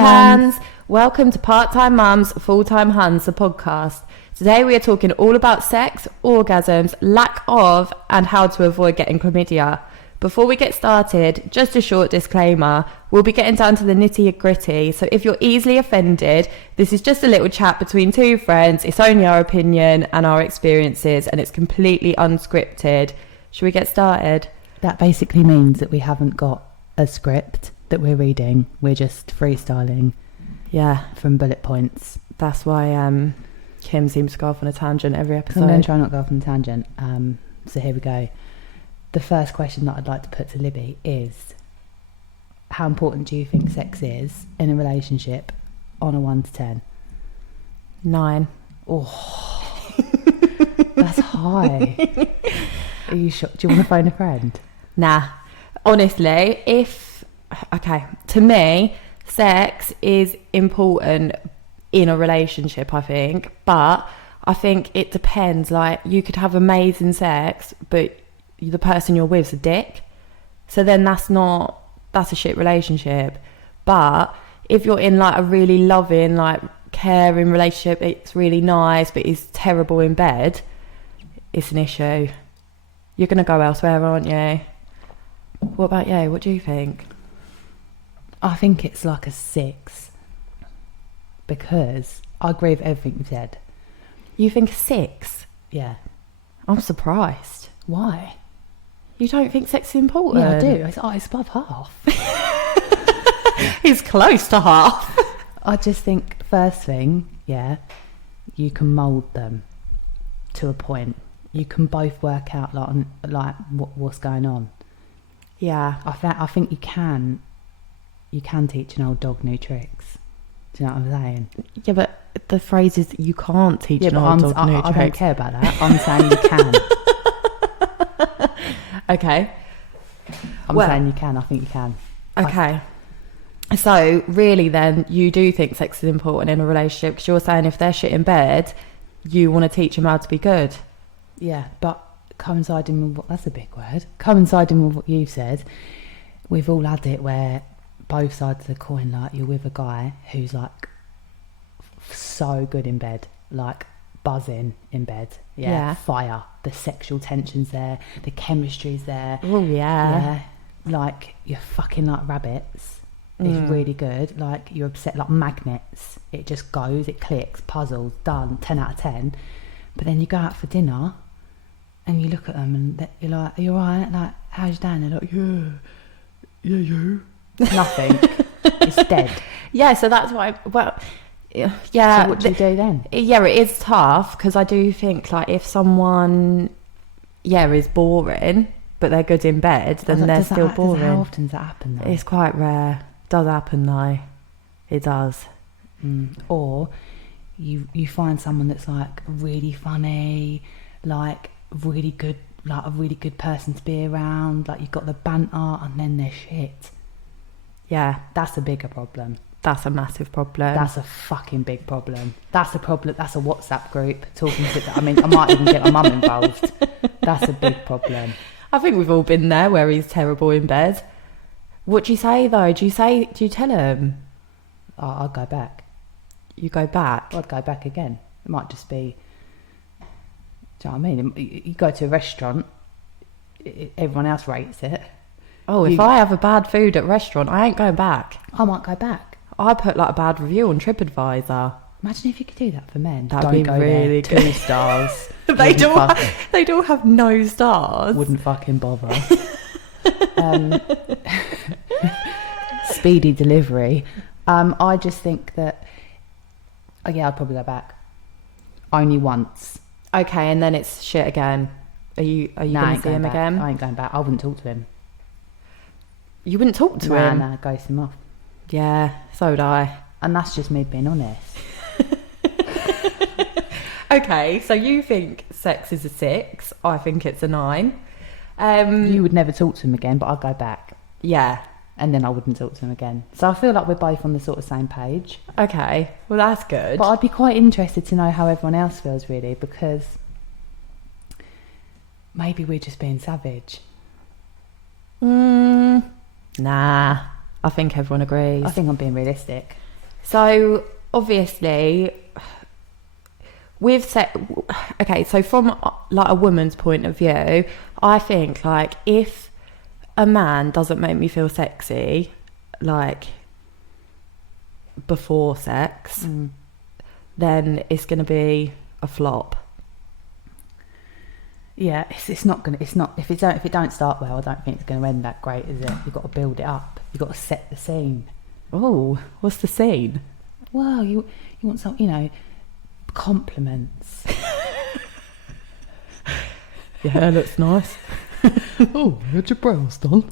hands. Welcome to Part-Time Mums, Full-Time Huns, the podcast. Today we are talking all about sex, orgasms, lack of, and how to avoid getting chlamydia. Before we get started, just a short disclaimer. We'll be getting down to the nitty-gritty, so if you're easily offended, this is just a little chat between two friends. It's only our opinion and our experiences, and it's completely unscripted. Should we get started? That basically means that we haven't got a script that we're reading. We're just freestyling. Yeah. From bullet points. That's why Kim seems to go off on a tangent every episode. I'm going to try not to go off on a tangent. So here we go. The first question that I'd like to put to Libby is, how important do you think sex is in a relationship on a 1 to 10? 9. Oh, that's high. Are you sure? Do you want to phone a friend? Nah. Honestly, to me, sex is important in a relationship, I think. But I think it depends. Like, you could have amazing sex, but the person you're with is a dick, so then that's a shit relationship. But if you're in like a really loving, like caring relationship, it's really nice, but he's terrible in bed, it's an issue. You're gonna go elsewhere, aren't you? What about you? What do you think? I think it's like a 6, because I agree with everything you said. You think a 6? Yeah. I'm surprised. Why? You don't think sex is important? Yeah, I do. It's above half. He's close to half. I just think, first thing, yeah, you can mould them to a point. You can both work out what's going on. Yeah. I think you can teach an old dog new tricks. Do you know what I'm saying? Yeah, but the phrase is you can't teach an old dog new tricks. I don't care about that. I'm saying you can. Okay. I'm saying you can. I think you can. Okay. So really then, you do think sex is important in a relationship, because you're saying if they're shit in bed, you want to teach them how to be good. Yeah, but coinciding with that's a big word. Coinciding with what you said, we've all had it where both sides of the coin, like you're with a guy who's like so good in bed, like buzzing in bed. Yeah. Fire. The sexual tension's there, the chemistry's there. Oh yeah. Like you're fucking like rabbits. It's really good. Like you're obsessed, like magnets. It just goes, it clicks, puzzles, done, 10 out of 10. But then you go out for dinner and you look at them and you're like, are you alright? Like, how's your day? And they're like, yeah, you. Nothing. It's dead. Yeah, so that's why, yeah. So what do you do then? Yeah, it is tough, because I do think, like, if someone, is boring, but they're good in bed, then they're still boring. How often does that happen, though? It's quite rare. Does happen, though. It does. Or you find someone that's, like, really funny, like, really good, like, a really good person to be around, like, you've got the banter, and then they're shit. Yeah. That's a bigger problem. That's a massive problem. That's a fucking big problem. That's a problem. That's a WhatsApp group talking to. I mean, I might even get my mum involved. That's a big problem. I think we've all been there where he's terrible in bed. What do you say though? Do you tell him? I'll go back. You go back? I'd go back again. It might just be. Do you know what I mean? You go to a restaurant. Everyone else rates it. Oh, if I have a bad food at a restaurant, I ain't going back. I might go back. I put like a bad review on TripAdvisor. Imagine if you could do that for men. That'd be really good. 2 stars. They don't have no stars. Wouldn't fucking bother. Speedy delivery. I just think that. I'd probably go back. Only once. Okay, and then it's shit again. Are you going to see him again? I ain't going back. I wouldn't talk to him. You wouldn't talk to him? Nah, ghost him off. Yeah, so would I. And that's just me being honest. Okay, so you think sex is a 6. I think it's a 9. You would never talk to him again, but I'd go back. Yeah. And then I wouldn't talk to him again. So I feel like we're both on the sort of same page. Okay, well that's good. But I'd be quite interested to know how everyone else feels, really, because maybe we're just being savage. Nah, I think everyone agrees. I think I'm being realistic. So obviously, with okay, so from like a woman's point of view, I think like if a man doesn't make me feel sexy, like before sex, then it's going to be a flop. Yeah, it's not if it don't start well, I don't think it's going to end that great, is it? You've got to build it up. You've got to set the scene. Oh, what's the scene? Well, you want some, compliments. Your hair looks nice. Oh, you had your brows done.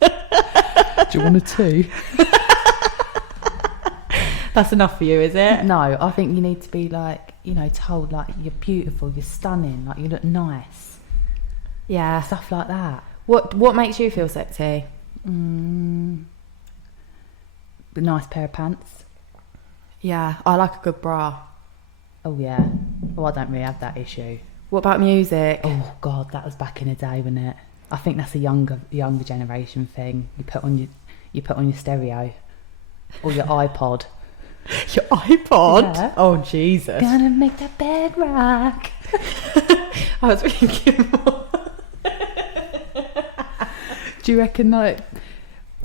Do you want a tea? That's enough for you, is it? No, I think you need to be like, told like you're beautiful, you're stunning, like you look nice. Yeah. Stuff like that. What makes you feel sexy? A nice pair of pants. Yeah, I like a good bra. Oh yeah. Well, I don't really have that issue. What about music? Oh God, that was back in the day, wasn't it? I think that's a younger generation thing. You put on your stereo or your iPod. Your iPod? Yeah. Oh Jesus! Gonna make that bed rock. I was thinking more. Do you reckon like?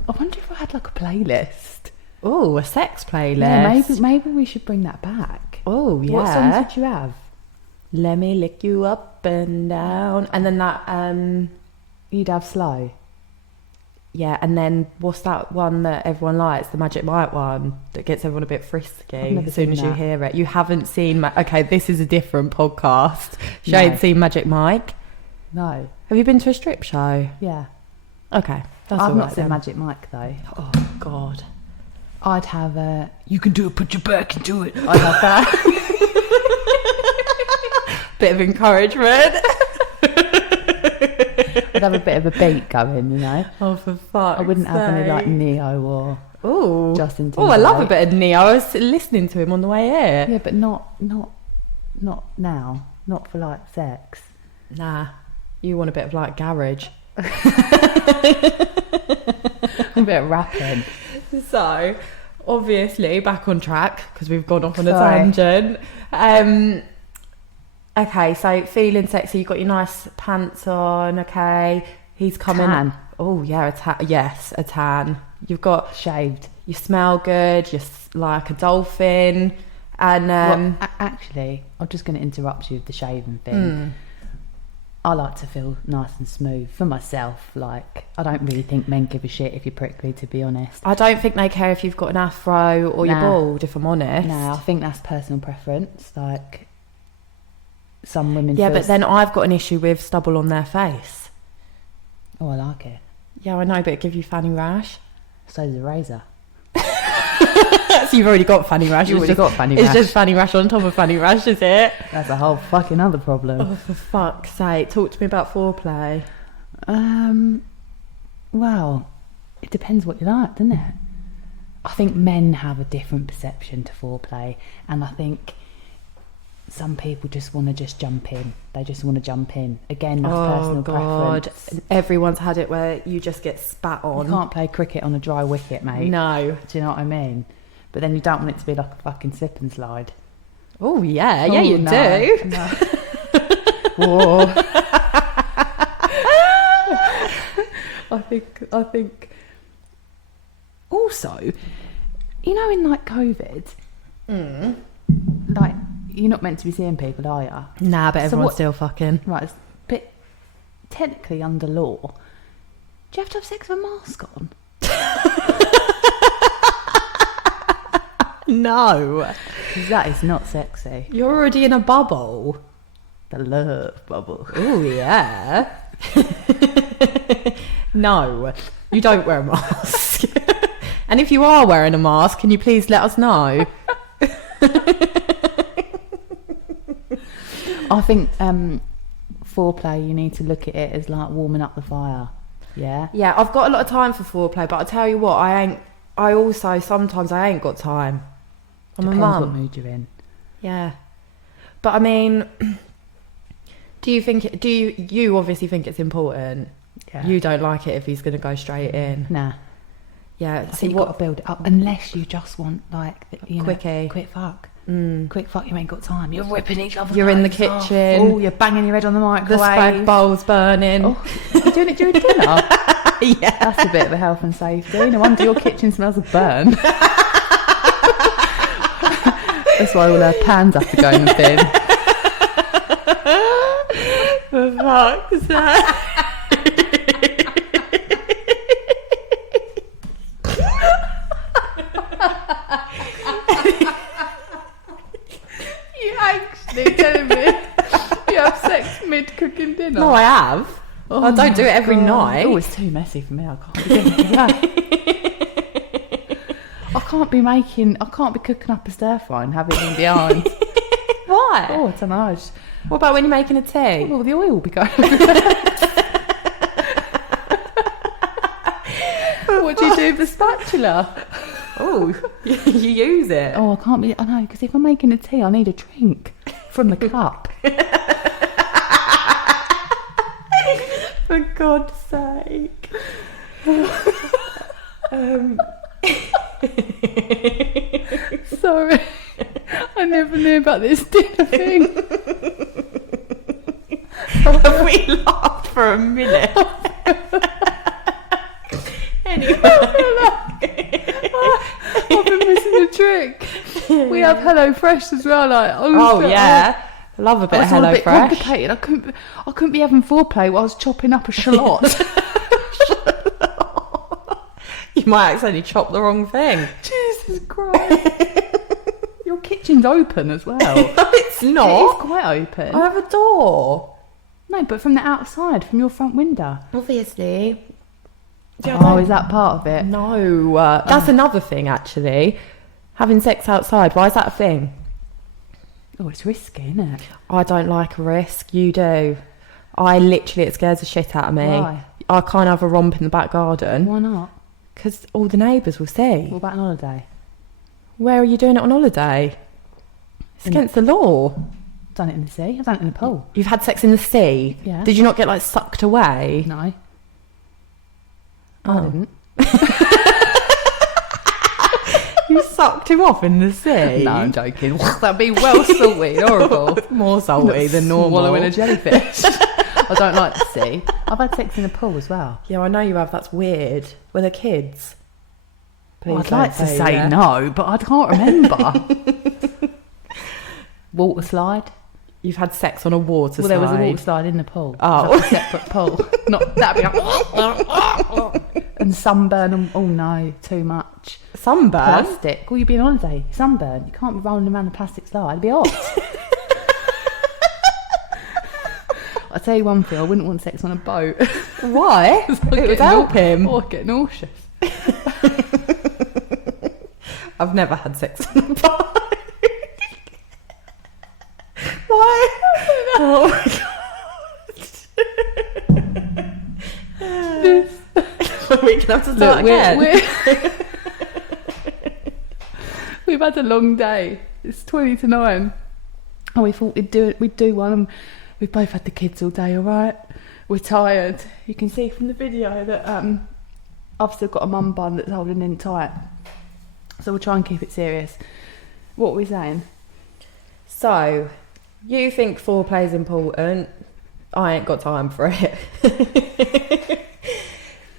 I wonder if I had like a playlist. Oh, a sex playlist. Yeah, maybe we should bring that back. Oh yeah. What songs did you have? Let me lick you up and down, and then that You'd have slow. Yeah, and then what's that one that everyone likes? The Magic Mike one that gets everyone a bit frisky as soon as you hear it. You haven't seen... okay, this is a different podcast. She ain't seen Magic Mike. No. Have you been to a strip show? Yeah. Okay, that's I've all not right seen then. Magic Mike though. Oh, God. I'd have a... You can do it, put your back into it. I'd have that. Bit of encouragement. I'd have a bit of a beat going, Oh, for fuck's I wouldn't have any like sake. Neo or Justin Oh, I Timberlake. love a bit of Neo. I was listening to him on the way here. Yeah, but not now. Not for like sex. Nah, you want a bit of like garage. A bit of rapping. So, obviously, back on track because we've gone off on a Sorry. tangent. Okay, so feeling sexy. You've got your nice pants on. Okay, he's coming. Tan. Oh yeah, a tan. Yes, a tan. You've got. Shaved. You smell good. You're like a dolphin. And Well, actually, I'm just going to interrupt you with the shaving thing. I like to feel nice and smooth for myself. Like, I don't really think men give a shit if you're prickly, to be honest. I don't think they care if you've got an afro or you're bald, if I'm honest. No, I think that's personal preference. Like, some women Yeah, feel... but then I've got an issue with stubble on their face. Oh, I like it. Yeah, I know, but it gives you fanny rash. So does a razor. So you've already got fanny rash. You've already got fanny rash. It's just fanny rash on top of fanny rash, is it? That's a whole fucking other problem. Oh, for fuck's sake. Talk to me about foreplay. Well, it depends what you like, doesn't it? I think men have a different perception to foreplay, and I think some people just want to just jump in. They just want to jump in. Again, that's personal preference. Everyone's had it where you just get spat on. You can't play cricket on a dry wicket, mate. No. Do you know what I mean? But then you don't want it to be like a fucking slip and slide. Oh, yeah. Yeah, you no, do. No. Whoa. I think also, in like COVID, like, you're not meant to be seeing people, are you? Nah, but everyone's still fucking. Right, but technically under law, do you have to have sex with a mask on? No. 'Cause that is not sexy. You're already in a bubble. The love bubble. Oh, yeah. No, you don't wear a mask. And if you are wearing a mask, can you please let us know? I think foreplay, you need to look at it as like warming up the fire. Yeah. Yeah, I've got a lot of time for foreplay, but I tell you what, sometimes I ain't got time. I'm Depends a mum. what mood you're in. Yeah. But I mean, you obviously think it's important. Yeah. You don't like it if he's going to go straight in. Nah. Yeah, So you've got to build it up, unless you just want Quickie. quick fuck. Mm. Quick fuck, you ain't got time. You're ripping each other. You're in the kitchen. Oh, you're banging your head on the The microwave. spag bowl's burning. Oh, you're doing it during dinner? Yeah. That's a bit of a health and safety. No wonder your kitchen smells of burn. That's why all our pans have to go in the bin. For fuck's sake. You actually telling me you have sex mid-cooking dinner? No, I have. Oh I don't do it my every God. night. Oh, it's too messy for me. I can't be doing that. I can't be cooking up a stir fry and having it in behind. Why? Oh, I don't know. What about when you're making a tea? Well, the oil will be going. What do you do with the spatula? Oh, you use it. Oh, I can't be. I know, because if I'm making a tea, I need a drink from the cup. For God's sake. Sorry, I never knew about this dinner thing. We laughed for a minute. Anyway. I've been missing a trick. We have HelloFresh as well. Like, Oh yeah, I love a bit of It's all a bit HelloFresh. complicated. I couldn't be having foreplay while I was chopping up a shallot. You might accidentally chop the wrong thing. Jesus Christ! Your kitchen's open as well. No, it's It is not. quite open. I have a door. No, but from the outside, from your front window. Obviously. Oh, is that part of it? No, that's another thing actually. Having sex outside, why is that a thing? Oh, it's risky, isn't it? I don't like a risk, you do. It scares the shit out of me. Why? I can't have a romp in the back garden. Why not? Because all the neighbours will see. What about an holiday? Where are you doing it on holiday? It's against the law. I've done it in the sea. I've done it in the pool. You've had sex in the sea? Yeah. Did you not get like sucked away? No. Oh. I didn't. You sucked him off in the sea? No, I'm joking. That'd be well salty, horrible. More salty than normal. Swallowing a jellyfish. I don't like the sea. I've had sex in the pool as well. Yeah, I know you have. That's weird. Were there kids? Well, Please I'd don't like to say yeah. no, but I can't remember. Water slide. You've had sex on a water Well, slide. there was a water slide in the pool. Oh. It was a separate pool. Not that'd be like and sunburn. And, oh no, too much. Sunburn? Plastic. Well, you'd be on holiday. Sunburn. You can't be rolling around the plastic slide. It'd be hot. I'll tell you one thing. I wouldn't want sex on a boat. Why? It would help him. Or get nauseous. I've never had sex on a boat. Why? Oh my god. We're gonna have to start again. We've had a long day. It's 20 to 9. And we thought we'd do one. And we've both had the kids all day, all right? We're tired. You can see from the video that I've still got a mum bun that's holding in tight. So we'll try and keep it serious. What were we saying? So, you think foreplay is important. I ain't got time for it.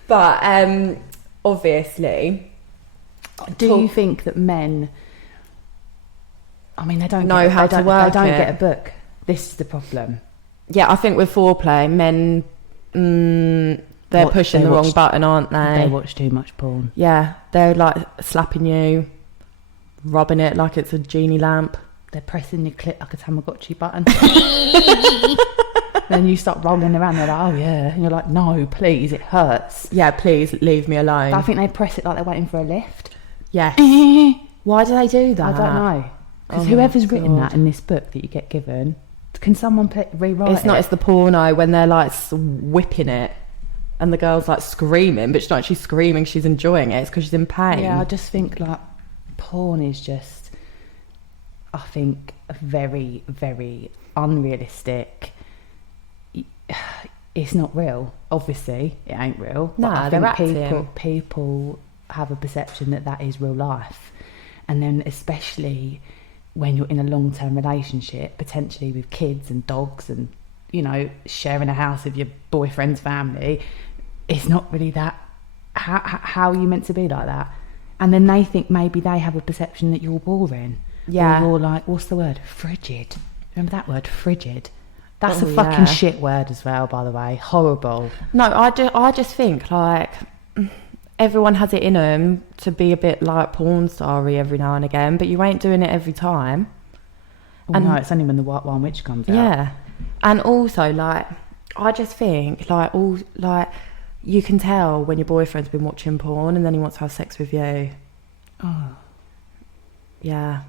But, obviously... Do you think that men... I mean, they don't know how to work They don't it. get a book. This is the problem. Yeah, I think with foreplay, men... they're pushing the wrong button, aren't they? They watch too much porn. Yeah, they're like slapping you, rubbing it like it's a genie lamp. They're pressing your clit like a Tamagotchi button. Then you start rolling around. They're like, oh yeah. And you're like, no, please, it hurts. Yeah, please leave me alone. I think they press it like they're waiting for a lift. Yes. Why do they do that? I don't know. Because Oh whoever's my written God. that in this book that you get given, can someone rewrite it? It's not. It's the porno when they're like whipping it, and the girl's like screaming, but she's not actually screaming. She's enjoying it. It's because she's in pain. Yeah, I just think like porn is just, I think, very, very unrealistic. It's not real. Obviously, it ain't real. Nah, But I they're think acting. people have a perception that that is real life. And then especially when you're in a long-term relationship, potentially with kids and dogs and, you know, sharing a house with your boyfriend's family, it's not really that. How are you meant to be like that? And then they think maybe they have a perception that you're boring. Yeah. Or you're like, what's the word? Frigid. Remember that word? Frigid. That's a fucking shit word as well, by the way. Horrible. No, I just think, like, everyone has it in them to be a bit like porn star-y every now and again, but you ain't doing it every time. Oh, and no, it's only when the White Wine Witch comes out. Yeah. And also, like, I just think, like, you can tell when your boyfriend's been watching porn and then he wants to have sex with you. Oh. Yeah.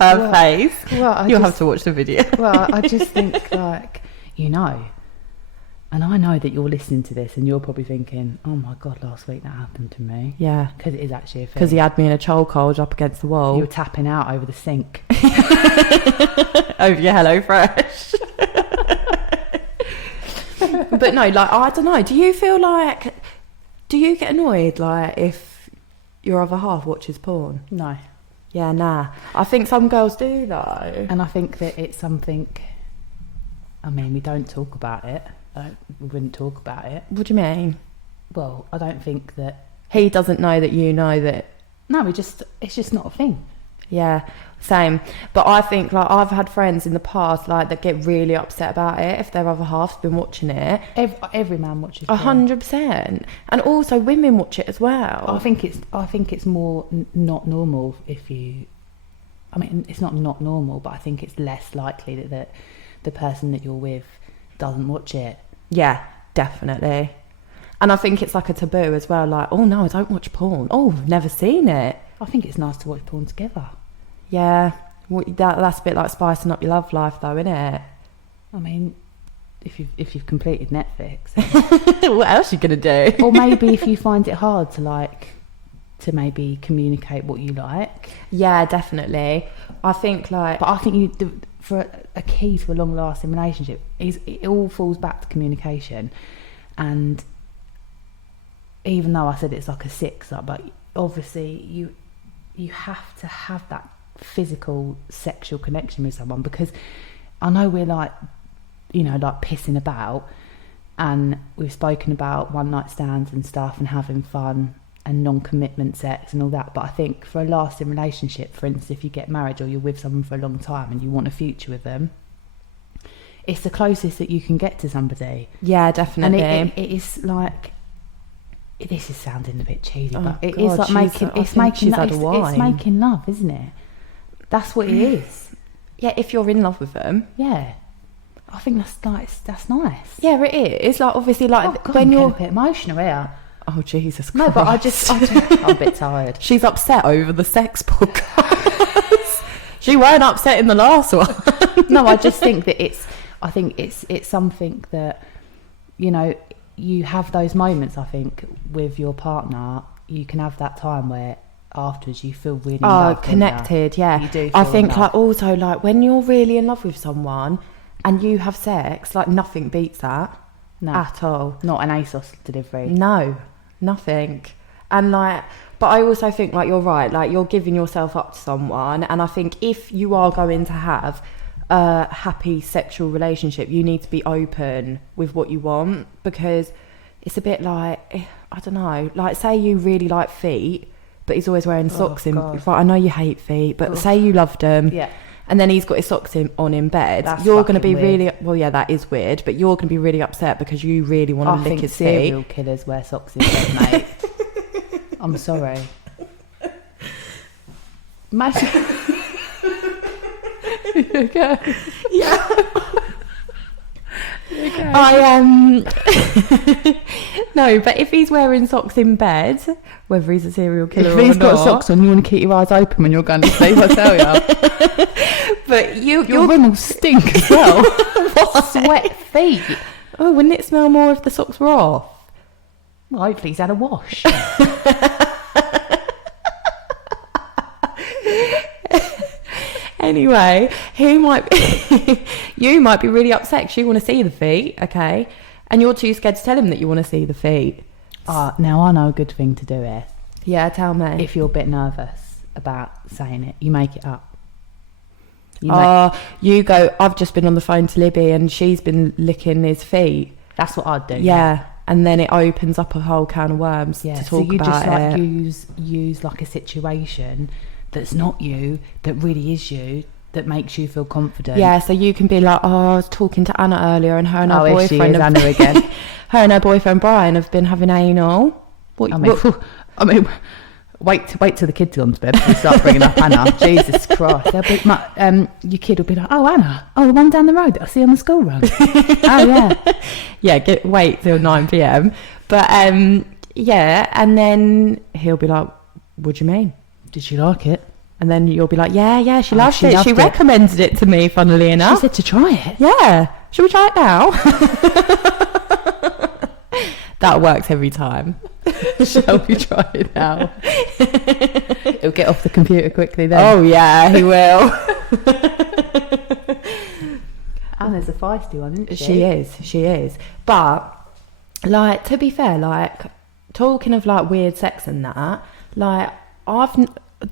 Her face. Well, you'll have to watch the video. Well, I just think, like, you know, and I know that you're listening to this and you're probably thinking, oh my God, last week that happened to me. Yeah. Because it is actually a thing. Because he had me in a chokehold up against the wall. You were tapping out over the sink. Over your HelloFresh. But no, like, I don't know. Do you get annoyed, like, if your other half watches porn? No. Yeah, nah. I think some girls do, though. And I think that it's something, I mean, we don't talk about it. We wouldn't talk about it. What do you mean? Well, I don't think that... He doesn't know that you know that... No, it's just not a thing. Yeah, same. But I think, like, I've had friends in the past, like, that get really upset about it if their other half's been watching it. Every man watches it. 100%. And also women watch it as well. I think it's more not normal if you... I mean, it's not normal, but I think it's less likely that the person that you're with doesn't watch it. Yeah, definitely. And I think it's like a taboo as well, like, oh no, I don't watch porn. Oh, I've never seen it. I think it's nice to watch porn together. Yeah, that's a bit like spicing up your love life, though, isn't it? I mean, if you've completed Netflix, what else are you gonna do? Or maybe if you find it hard to maybe communicate what you like. Yeah, definitely. I think like, but I think for a key to a long-lasting relationship is it all falls back to communication. And even though I said it's like a 6, but obviously you have to have that physical sexual connection with someone, because I know we're like, you know, like pissing about, and we've spoken about one night stands and stuff and having fun and non-commitment sex and all that, but I think for a lasting relationship, for instance, if you get married or you're with someone for a long time and you want a future with them, it's the closest that you can get to somebody. Yeah, definitely. And it is like, this is sounding a bit cheesy, but it God, is like it's making love, isn't it? That's what it is. Yeah, if you're in love with them. Yeah, I think that's nice. Yeah, it is. Like, obviously, like, God, when you're a bit emotional here. Oh, Jesus Christ. No, but I'm a bit tired. She's upset over the sex podcast. She weren't upset in the last one. No, I just think that it's something that, you know, you have those moments, I think, with your partner. You can have that time where afterwards you feel really connected. Yeah, you do. I think like also like when you're really in love with someone and you have sex, like nothing beats that. No, at all. Not an ASOS delivery. No, nothing. And like, but I also think like you're right. Like, you're giving yourself up to someone, and I think if you are going to have a happy sexual relationship, you need to be open with what you want, because it's a bit like, I don't know, like, say you really like feet, but he's always wearing socks in. Right, I know you hate feet, but say you loved them, yeah, and then he's got his socks on in bed. That's you're going to be weird. Really, well, yeah, that is weird, but you're going to be really upset because you really want to lick his feet. I think serial killers wear socks in bed, mate. I'm sorry. Imagine. Okay. Yeah. Okay. No, but if he's wearing socks in bed, whether he's a serial killer or not, if he's got socks on, you want to keep your eyes open when you're going to sleep, I tell you. But your room will stink as well. Sweat feet. Oh, wouldn't it smell more if the socks were off? Well, hopefully he's had a wash. Anyway, you might be really upset because you want to see the feet, okay? And you're too scared to tell him that you want to see the feet. Now I know a good thing to do here. Yeah, tell me. If you're a bit nervous about saying it, you make it up. You go, I've just been on the phone to Libby and she's been licking his feet. That's what I'd do. Yeah. And then it opens up a whole can of worms to talk about it. So you just like use like a situation that's not you, that really is you, that makes you feel confident. Yeah, so you can be like, I was talking to Anna earlier and her and her boyfriend. Anna again. Her and her boyfriend Brian have been having anal. I mean, wait till the kids gone to bed before we start bringing up Anna. Jesus Christ. Your kid will be like, oh, Anna. Oh, the one down the road that I see on the school run. Oh, yeah. Yeah, wait till 9 p.m. But, yeah, and then he'll be like, what do you mean? Did she like it? And then you'll be like, yeah, she loved it. She recommended it to me, funnily enough. She said to try it. Yeah. Should we try it now? That works every time. Shall we try it now? He'll get off the computer quickly then. Oh, yeah, he will. Anna's a feisty one, isn't she? She is. But, like, to be fair, like, talking of, like, weird sex and that, like,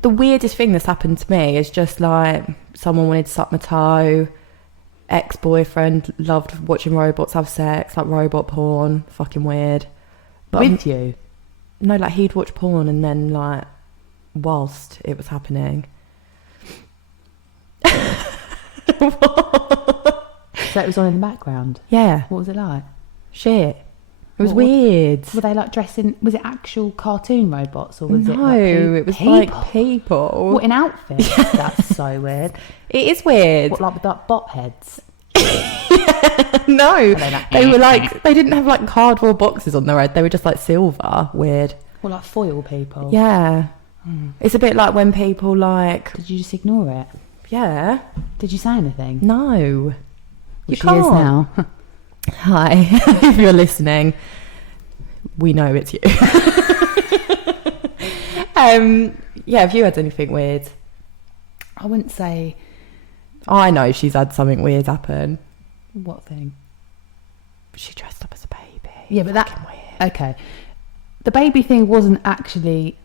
the weirdest thing that's happened to me is just, like, someone wanted to suck my toe, ex-boyfriend loved watching robots have sex, like robot porn, fucking weird. But with you? No, like he'd watch porn and then like whilst it was happening. So it was on in the background? Yeah. What was it like? Shit. It was weird. Were they like dressing? Was it actual cartoon robots or was it was people? Like people. What, in outfits? Yeah. That's so weird. It is weird. What, like with like bot heads? No, they were like, they didn't have like cardboard boxes on their head. They were just like silver. Weird. Well, like foil people. Yeah. It's a bit like when people like. Did you just ignore it? Yeah. Did you say anything? No. You can't. Is now. Hi, if you're listening, we know it's you. Yeah, have you had anything weird? I wouldn't say. I know she's had something weird happen. What thing? She dressed up as a baby. Yeah, but fucking weird. Okay. The baby thing wasn't actually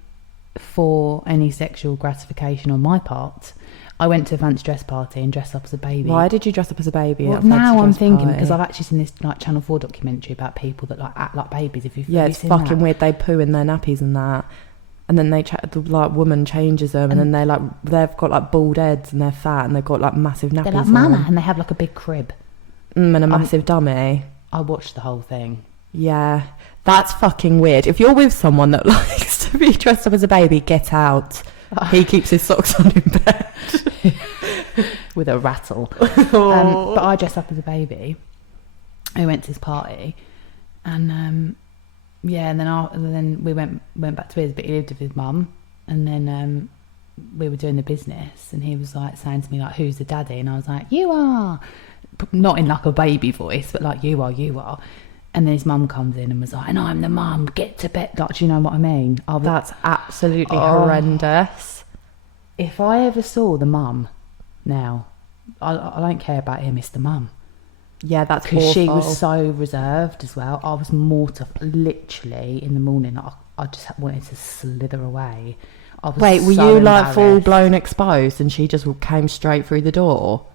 for any sexual gratification on my part. I went to a fancy dress party and dressed up as a baby. Why did you dress up as a baby? Well, now I'm thinking because I've actually seen this like Channel 4 documentary about people that like act like babies. It's fucking weird. They poo in their nappies and that, and then the like woman changes them, and then they've got like bald heads and they're fat and they've got like massive nappies. They're like mama, and they have like a big crib and a massive dummy. I watched the whole thing. Yeah, that's fucking weird. If you're with someone that likes to be dressed up as a baby, get out. He keeps his socks on in bed. With a rattle. But I dressed up as a baby. I went to this party, and and then we went back to his, but he lived with his mum, and then we were doing the business, and he was like saying to me like, "Who's the daddy?" And I was like, "You are," not in like a baby voice, but like, "You are." And then his mum comes in and was like, "And I'm the mum. Get to bed." Like, do you know what I mean? That's absolutely horrendous. If I ever saw the mum now, I don't care about him. It's the mum. Yeah, that's because she was so reserved as well. I was mortified. Literally in the morning, I just wanted to slither away. Were you like full blown exposed, and she just came straight through the door?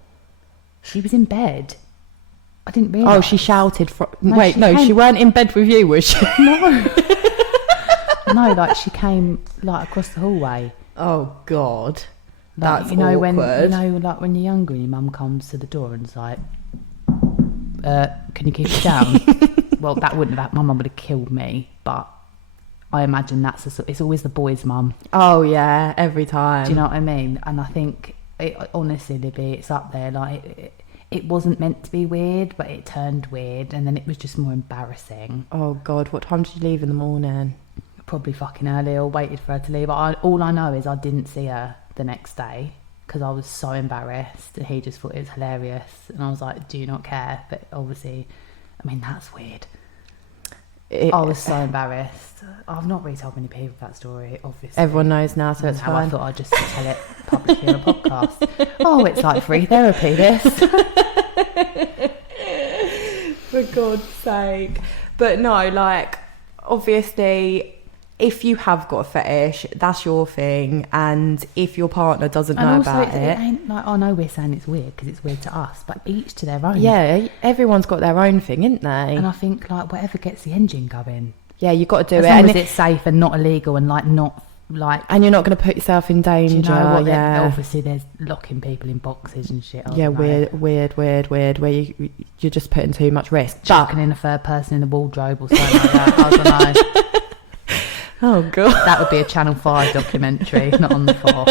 She was in bed. I didn't realise. Oh, she shouted from... she weren't in bed with you, was she? No. No, like she came like across the hallway. Oh, God. Like, That's awkward. Like when you're younger and your mum comes to the door and it's like, can you keep it down? Well, that wouldn't have... My mum would have killed me, but I imagine it's always the boy's mum. Oh, yeah, every time. Do you know what I mean? And I think, honestly, Libby, it's up there. Like... It wasn't meant to be weird, but it turned weird, and then it was just more embarrassing. Oh, God. What time did you leave in the morning? Probably fucking early, or waited for her to leave. All I know is I didn't see her the next day, because I was so embarrassed, and he just thought it was hilarious. And I was like, do you not care? But obviously, I mean, that's weird. I was so embarrassed. I've not really told many people that story, obviously. Everyone knows now, so it's fine. I thought I'd just tell it publicly on a podcast. Oh, it's like free therapy, this. For God's sake. But no, like, obviously, if you have got a fetish, that's your thing. And if your partner doesn't know about it... ain't like, I know we're saying it's weird because it's weird to us, but each to their own. Yeah, everyone's got their own thing, isn't they? And I think, like, whatever gets the engine going. Yeah, you've got to do as it. As long as it's safe and not illegal and, like, not... like, and you're not going to put yourself in danger. Do you know what? Yeah, obviously there's locking people in boxes and shit. Yeah, weird. Where you're just putting too much risk. Chucking in a third person in the wardrobe or something like that. I don't know. Oh god, that would be a Channel 5 documentary, not on the 4.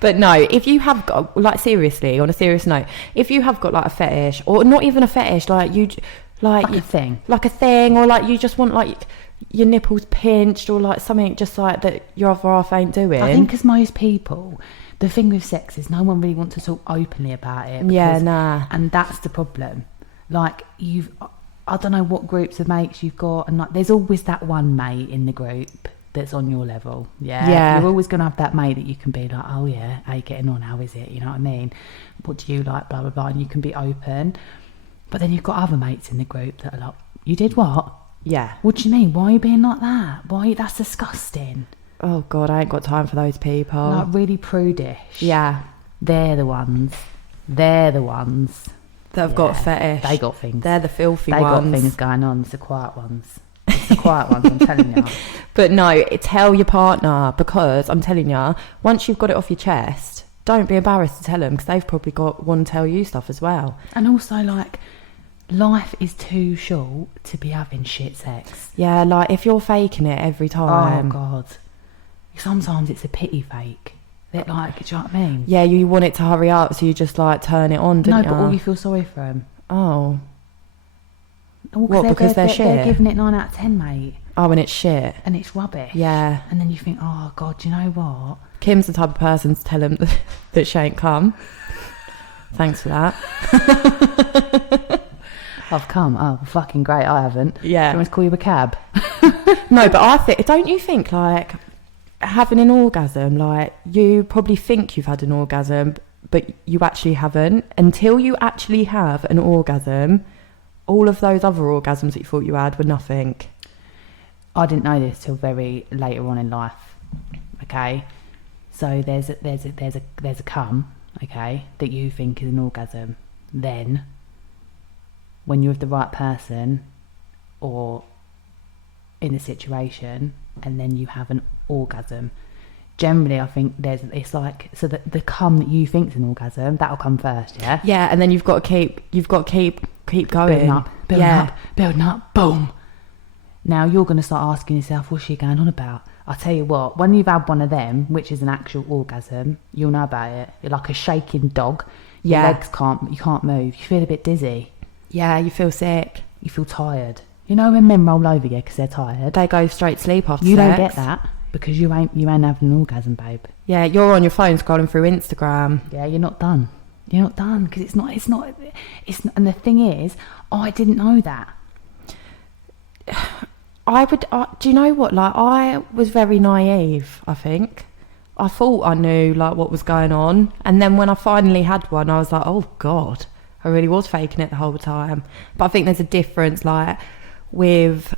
But no, if you have got, like, seriously, on a serious note, if you have got like a fetish, or not even a fetish, like you, like a thing, or like you just want like your nipples pinched, or like something just like that your other half ain't doing. I think as most people, the thing with sex is no one really wants to talk openly about it. Yeah, nah. And that's the problem. Like, I don't know what groups of mates you've got, and like there's always that one mate in the group that's on your level. Yeah. You're always going to have that mate that you can be like, oh yeah, how you getting on? How is it? You know what I mean? What do you like? Blah, blah, blah. And you can be open. But then you've got other mates in the group that are like, you did what? Yeah. What do you mean? Why are you being like that? That's disgusting. Oh God, I ain't got time for those people. Like, really prudish. Yeah. They're the ones that have got a fetish. They got things. They're the filthy ones. They got things going on. It's the quiet ones. I'm telling you. But no, tell your partner, because I'm telling you, once you've got it off your chest, don't be embarrassed to tell them, because they've probably want to tell you stuff as well. And also, like, life is too short to be having shit sex. Yeah, like, if you're faking it every time. Oh God. Sometimes it's a pity fake. They're like, do you know what I mean? Yeah, you want it to hurry up, so you just like turn it on, don't you? No, but all you feel sorry for them. Oh. What, because they're shit? They're giving it 9 out of 10, mate. Oh, and it's shit. And it's rubbish. Yeah. And then you think, oh God, do you know what? Kim's the type of person to tell him that she ain't come. Thanks for that. I've come. Oh, fucking great. I haven't. Yeah. Do you want me to call you a cab? No, but don't you think, like, having an orgasm, like, you probably think you've had an orgasm, but you actually haven't. Until you actually have an orgasm, all of those other orgasms that you thought you had were nothing. I didn't know this till very later on in life. Okay, so there's a cum, okay, that you think is an orgasm. Then, when you're with the right person, or in a situation, and then you have an orgasm, generally I think it's like, so that the cum that you think's an orgasm, that'll come first. Yeah, and then you've got to keep going, building up, boom. Now you're going to start asking yourself, what's she going on about? I'll tell you what, when you've had one of them, which is an actual orgasm, you'll know about it. You're like a shaking dog. Your legs you can't move. You feel a bit dizzy. Yeah, you feel sick. You feel tired. You know when men roll over you because they're tired? They go straight to sleep after you sex. You don't get that because you ain't having an orgasm, babe. Yeah, you're on your phone scrolling through Instagram. Yeah, you're not done. You're not done because it's not. And the thing is, I didn't know that. Do you know what? Like, I was very naive, I think. I thought I knew, like, what was going on. And then when I finally had one, I was like, oh, God, I really was faking it the whole time. But I think there's a difference, like, with...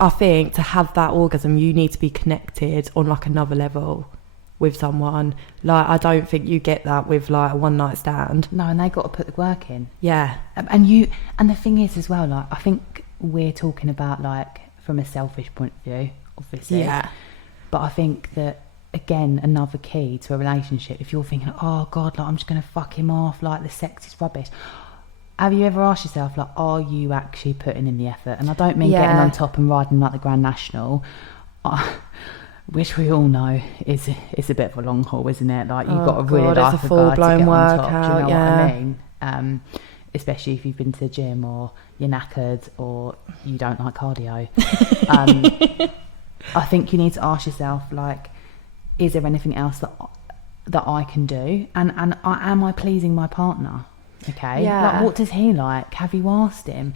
I think to have that orgasm, you need to be connected on, like, another level with someone. Like, I don't think you get that with, like, a one-night stand. No, and they got to put the work in. Yeah. And the thing is as well, like, I think we're talking about, like, from a selfish point of view, obviously. Yeah. But I think that, again, another key to a relationship, if you're thinking, oh God, like, I'm just going to fuck him off, like, the sex is rubbish. Have you ever asked yourself, like, are you actually putting in the effort? And I don't mean getting on top and riding like the Grand National, which we all know is a bit of a long haul, isn't it? Like, you've got to really like a full-blown workout. Do you know what I mean? Especially if you've been to the gym, or you're knackered, or you don't like cardio. I think you need to ask yourself, like, is there anything else that I can do? And am I pleasing my partner? Okay. Yeah. Like, what does he like? Have you asked him?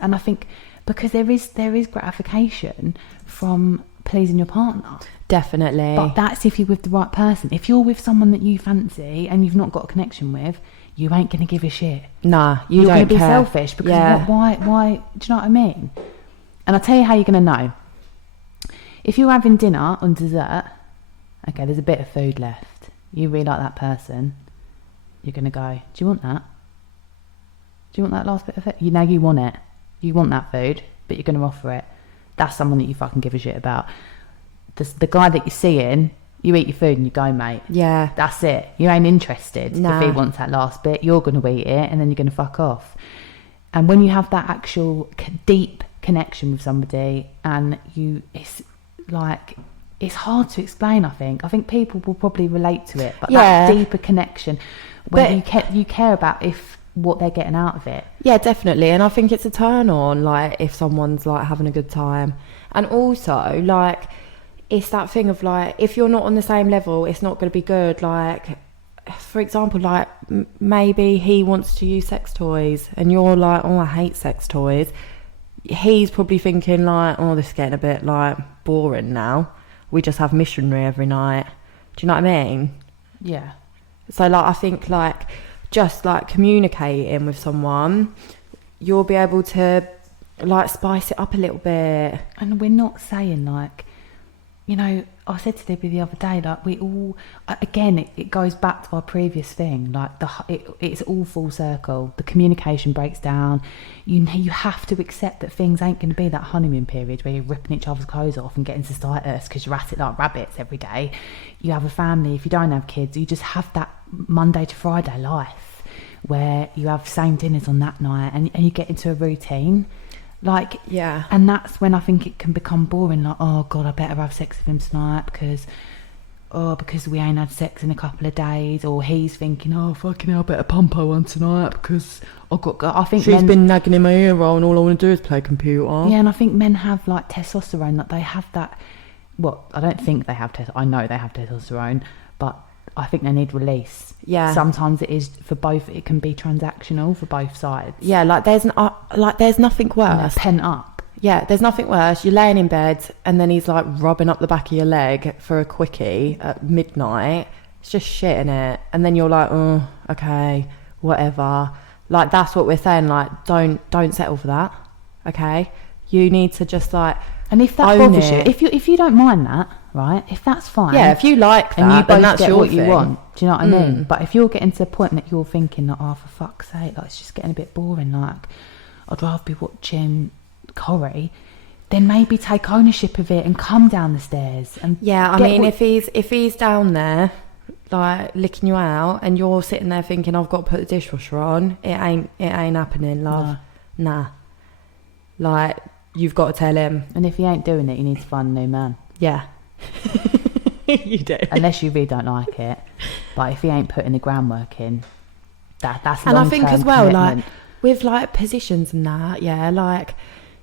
And I think because there is gratification from pleasing your partner. Definitely. But that's if you're with the right person. If you're with someone that you fancy and you've not got a connection with, you ain't going to give a shit. Nah, you're don't going to be care. selfish because why, do you know what I mean? And I'll tell you how you're going to know. If you're having dinner on dessert, okay, there's a bit of food left. You really like that person. You're going to go, do you want that? Do you want that last bit of food? You know you want it. You want that food, but you're going to offer it. That's someone that you fucking give a shit about. The guy that you're seeing, you eat your food and you go, mate. Yeah. That's it. You ain't interested. Nah. If he wants that last bit, you're going to eat it and then you're going to fuck off. And when you have that actual deep connection with somebody and it's like, it's hard to explain, I think. I think people will probably relate to it. But that deeper connection where you care about what they're getting out of it. Yeah, definitely. And I think it's a turn on, like, if someone's, like, having a good time. And also, like, it's that thing of, like, if you're not on the same level, it's not going to be good. Like, for example, like, maybe he wants to use sex toys and you're like, oh, I hate sex toys. He's probably thinking, like, oh, this is getting a bit, like, boring now. We just have missionary every night. Do you know what I mean? Yeah. So, like, I think, like, just, like, communicating with someone, you'll be able to, like, spice it up a little bit. And we're not saying, like, you know, I said to Libby the other day, like, we all, again, it goes back to our previous thing, like, it's all full circle. The communication breaks down. You have to accept that things ain't going to be that honeymoon period where you're ripping each other's clothes off and getting cystitis because you're at it like rabbits every day. You have a family. If you don't have kids, you just have that Monday to Friday life where you have same dinners on that night and you get into a routine. Like, yeah, and that's when I think it can become boring. Like, oh God, I better have sex with him tonight because we ain't had sex in a couple of days. Or he's thinking, oh fucking hell, I better pump her one tonight because I think she's been nagging in my ear roll and all I want to do is play computer. Yeah, and I think men have like testosterone. Like they have that. Well, I don't think they have testosterone. I know they have testosterone, but I think they need release. Yeah. Sometimes it is for both. It can be transactional for both sides. Yeah, like there's nothing worse. Pent up. Yeah, there's nothing worse. You're laying in bed and then he's like rubbing up the back of your leg for a quickie at midnight. It's just shit in it. And then you're like, oh, okay, whatever. Like that's what we're saying. Like don't settle for that. Okay, you need to just like. And if that bothers you, if you don't mind that, right? If that's fine. Yeah, if you like that, and you both that's get your what thing. you want. Do you know what I mean? But if you're getting to the point that you're thinking, like, oh, for fuck's sake, like it's just getting a bit boring. Like, I'd rather be watching Corrie. Then maybe take ownership of it and come down the stairs. And yeah, I mean, if he's down there, like licking you out, and you're sitting there thinking, I've got to put the dishwasher on. It ain't happening, love. Nah. Like. You've got to tell him. And if he ain't doing it, you need to find a new man. Yeah. You do. Unless you really don't like it. But if he ain't putting the groundwork in, that's and I think as well, commitment. like with like positions and that, yeah, like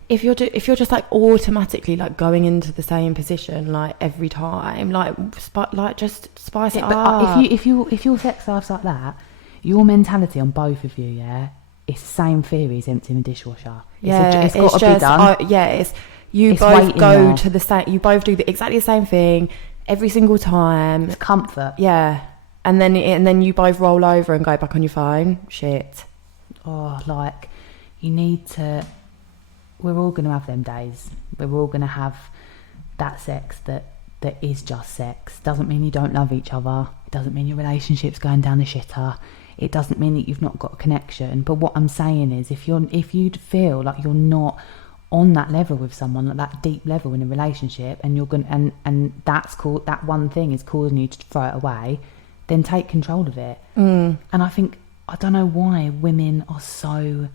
if you're just like automatically like going into the same position like every time, like just spice it up. But if your sex life's like that, your mentality on both of you, yeah. It's the same theory as emptying the dishwasher. It's got to be done. You both go to the same. You both do exactly the same thing every single time. It's comfort. Yeah, and then you both roll over and go back on your phone. Shit. Oh, like you need to. We're all going to have them days. We're all going to have that sex that is just sex. Doesn't mean you don't love each other. It doesn't mean your relationship's going down the shitter. It doesn't mean that you've not got a connection. But what I'm saying is, if you feel like you're not on that level with someone, like that deep level in a relationship, and you're going and that one thing is causing you to throw it away, then take control of it. And I think I don't know why women are so.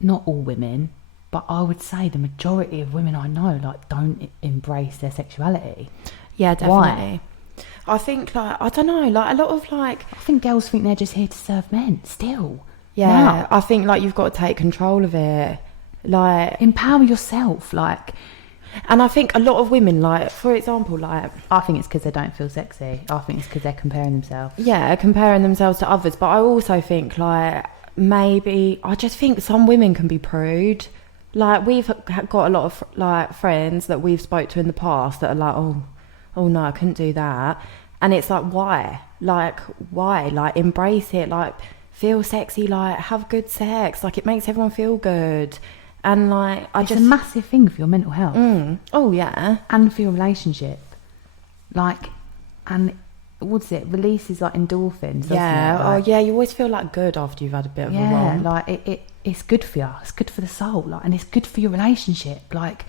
Not all women, but I would say the majority of women I know like don't embrace their sexuality. Yeah, definitely. Why? I think, like, I don't know, like, a lot of, like... I think girls think they're just here to serve men, still. Yeah, now. I think, like, you've got to take control of it. Like... Empower yourself, like... And I think a lot of women, like, for example, like... I think it's because they don't feel sexy. I think it's because they're comparing themselves. Yeah, comparing themselves to others. But I also think, like, maybe... I just think some women can be prude. Like, we've got a lot of like friends that we've spoke to in the past that are like, oh no, I couldn't do that. And it's like, why? Like, embrace it. Like, feel sexy. Like, have good sex. Like, it makes everyone feel good. And like, it's a massive thing for your mental health. Oh yeah, and for your relationship. Like, and what's it? Releases like endorphins. Doesn't yeah. it? Like, oh yeah, you always feel like good after you've had a bit of a romp. like it's good for you. It's good for the soul. Like, and it's good for your relationship. Like,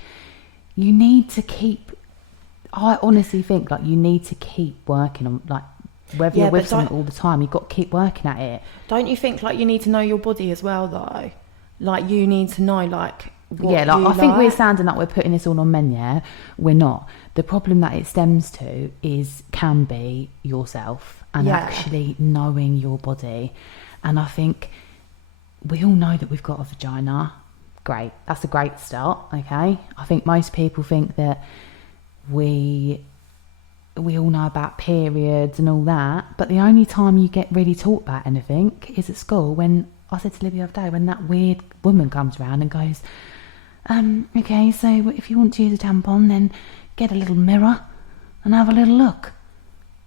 you need to keep. I honestly think like you need to keep working on, like, whether you're with someone all the time, you've got to keep working at it. Don't you think like you need to know your body as well though? Like, you need to know like what I think we're sounding like we're putting this all on men. Yeah, we're not. The problem that it stems to can be yourself and actually knowing your body. And I think we all know that we've got a vagina. Great, that's a great start. Okay, I think most people think that we all know about periods and all that, but the only time you get really taught about anything is at school, when I said to Libby the other day, when that weird woman comes around and goes, okay, so if you want to use a tampon, then get a little mirror and have a little look.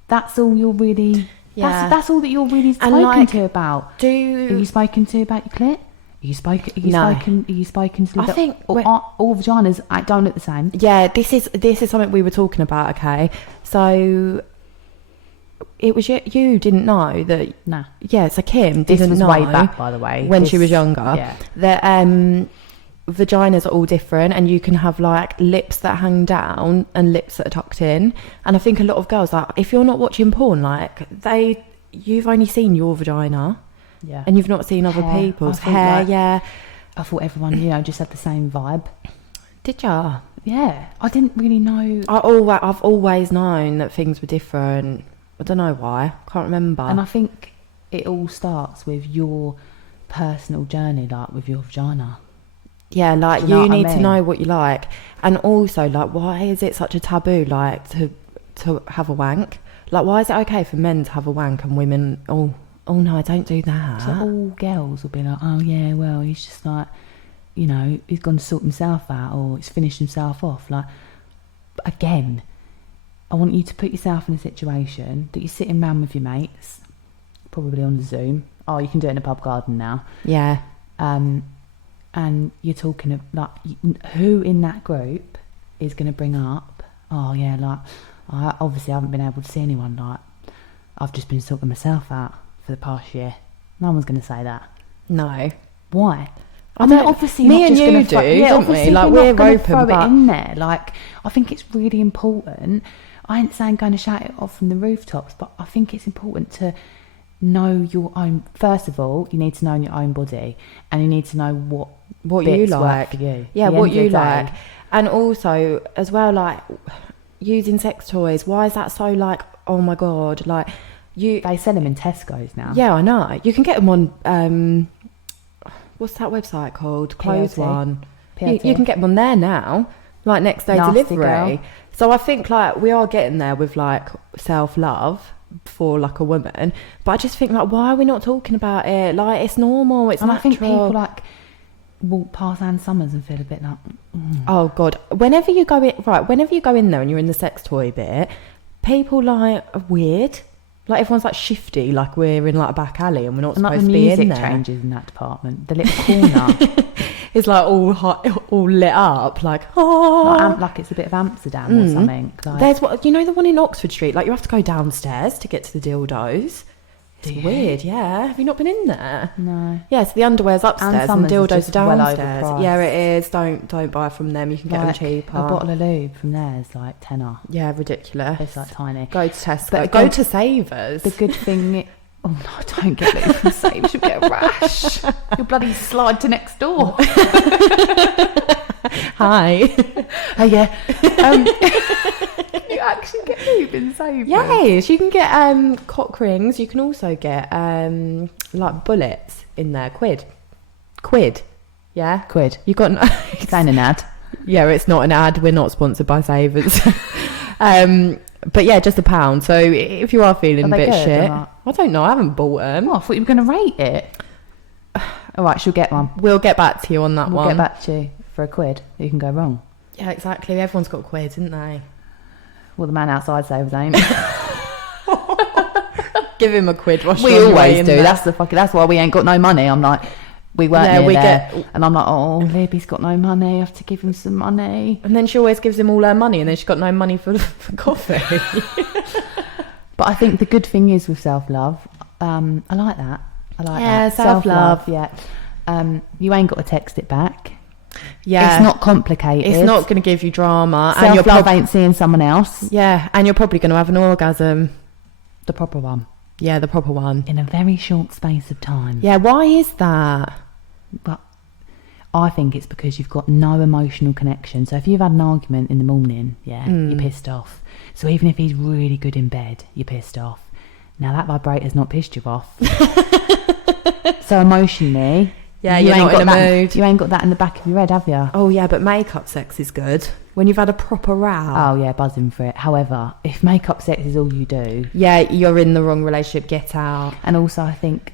That's all you're really... Yeah. That's all that you're really spoken to about. Are you spoken to about your clit? Are you spoken to... I think... all vaginas don't look the same. Yeah, this is something we were talking about, okay? So... It was you didn't know that... No. Yeah, so Kim didn't know... This was way back, by the way. When she was younger. Yeah. That vaginas are all different, and you can have, like, lips that hang down and lips that are tucked in. And I think a lot of girls, like, if you're not watching porn, like, you've only seen your vagina. Yeah. And you've not seen other people's hair, yeah. I thought everyone, just had the same vibe. Did ya? Yeah. I didn't really know... I've always known that things were different. I don't know why. Can't remember. And I think it all starts with your personal journey, like with your vagina. Yeah, like you need to know what you like. And also, like, why is it such a taboo, like, to have a wank? Like, why is it okay for men to have a wank and women, oh no, don't do that? So all girls will be like, oh yeah, well, he's just like, he's gone to sort himself out, or he's finished himself off. Like, again, I want you to put yourself in a situation that you're sitting round with your mates, probably on Zoom. Oh, you can do it in a pub garden now. Yeah. And you're talking like, who in that group is going to bring up, oh yeah, like, I obviously haven't been able to see anyone, like, I've just been sorting myself out for the past year. No one's going to say that. No. Why? I mean, obviously, me and you do, don't we? Like, we're open, throw it in there. Like, I think it's really important. I ain't saying going to shout it off from the rooftops, but I think it's important to know your own. First of all, you need to know your own body, and you need to know what you like. For you. Yeah, what you like. And also, as well, like, using sex toys. Why is that so, like, oh my God, like, they sell them in Tesco's now. Yeah, I know. You can get them on what's that website called? Clothes One. You can get them on there now, like, next day Nasty delivery. girl. So I think, like, we are getting there with, like, self-love for, like, a woman. But I just think, like, why are we not talking about it? Like, it's normal, it's natural. I think people, like, walk past Ann Summers and feel a bit like... Oh, God. Whenever you go in there and you're in the sex toy bit, people, like, are weird. Like, everyone's, like, shifty, like we're in, like, a back alley and we're not supposed to be in there. The music changes in that department. The little corner... It's like all hot, all lit up, like, oh, like it's a bit of Amsterdam or something. Like, there's the one in Oxford Street. Like, you have to go downstairs to get to the dildos. It's weird, yeah. Have you not been in there? No. Yeah, so the underwear's upstairs and dildos are downstairs. Well, yeah, it is. Don't buy from them. You can get them cheaper. A bottle of lube from there is like tenner. Yeah, ridiculous. It's like tiny. Go to Tesco. Go to Savers. The good thing. Oh no, don't get lube from Savers. You'll get a rash. You'll bloody slide to next door. Hi. Oh yeah. You actually get lube in Savers? Yes, you can get cock rings. You can also get like bullets in there. Quid. Yeah, quid. You got it's ain't an ad. Yeah, it's not an ad. We're not sponsored by Savers. But yeah, just £1. So if you are feeling a bit shit, I don't know. I haven't bought them. Oh, I thought you were going to rate it. All right, she'll get one. We'll get back to you on that one. We'll get back to you. for £1. You can go wrong. Yeah, exactly. Everyone's got quid, didn't they? Well, the man outside saves ain't. Give him a quid. We always do. That's why we ain't got no money. I'm like, we weren't and I'm like, oh, Libby's got no money. I have to give him some money. And then she always gives him all her money, and then she's got no money for coffee. But I think the good thing is with self-love, I like that. Self-love. Yeah. You ain't got to text it back. Yeah. It's not complicated. It's not going to give you drama. Self-love ain't seeing someone else. Yeah, and you're probably going to have an orgasm. The proper one. Yeah, the proper one. In a very short space of time. Yeah, why is that? But I think it's because you've got no emotional connection. So if you've had an argument in the morning, you're pissed off. So even if he's really good in bed, you're pissed off. Now that vibrator's not pissed you off. So emotionally, yeah, you're not in a mood. You ain't got that in the back of your head, have you? Oh yeah, but makeup sex is good when you've had a proper row. Oh yeah, buzzing for it. However, if makeup sex is all you do, yeah, you're in the wrong relationship. Get out. And also, I think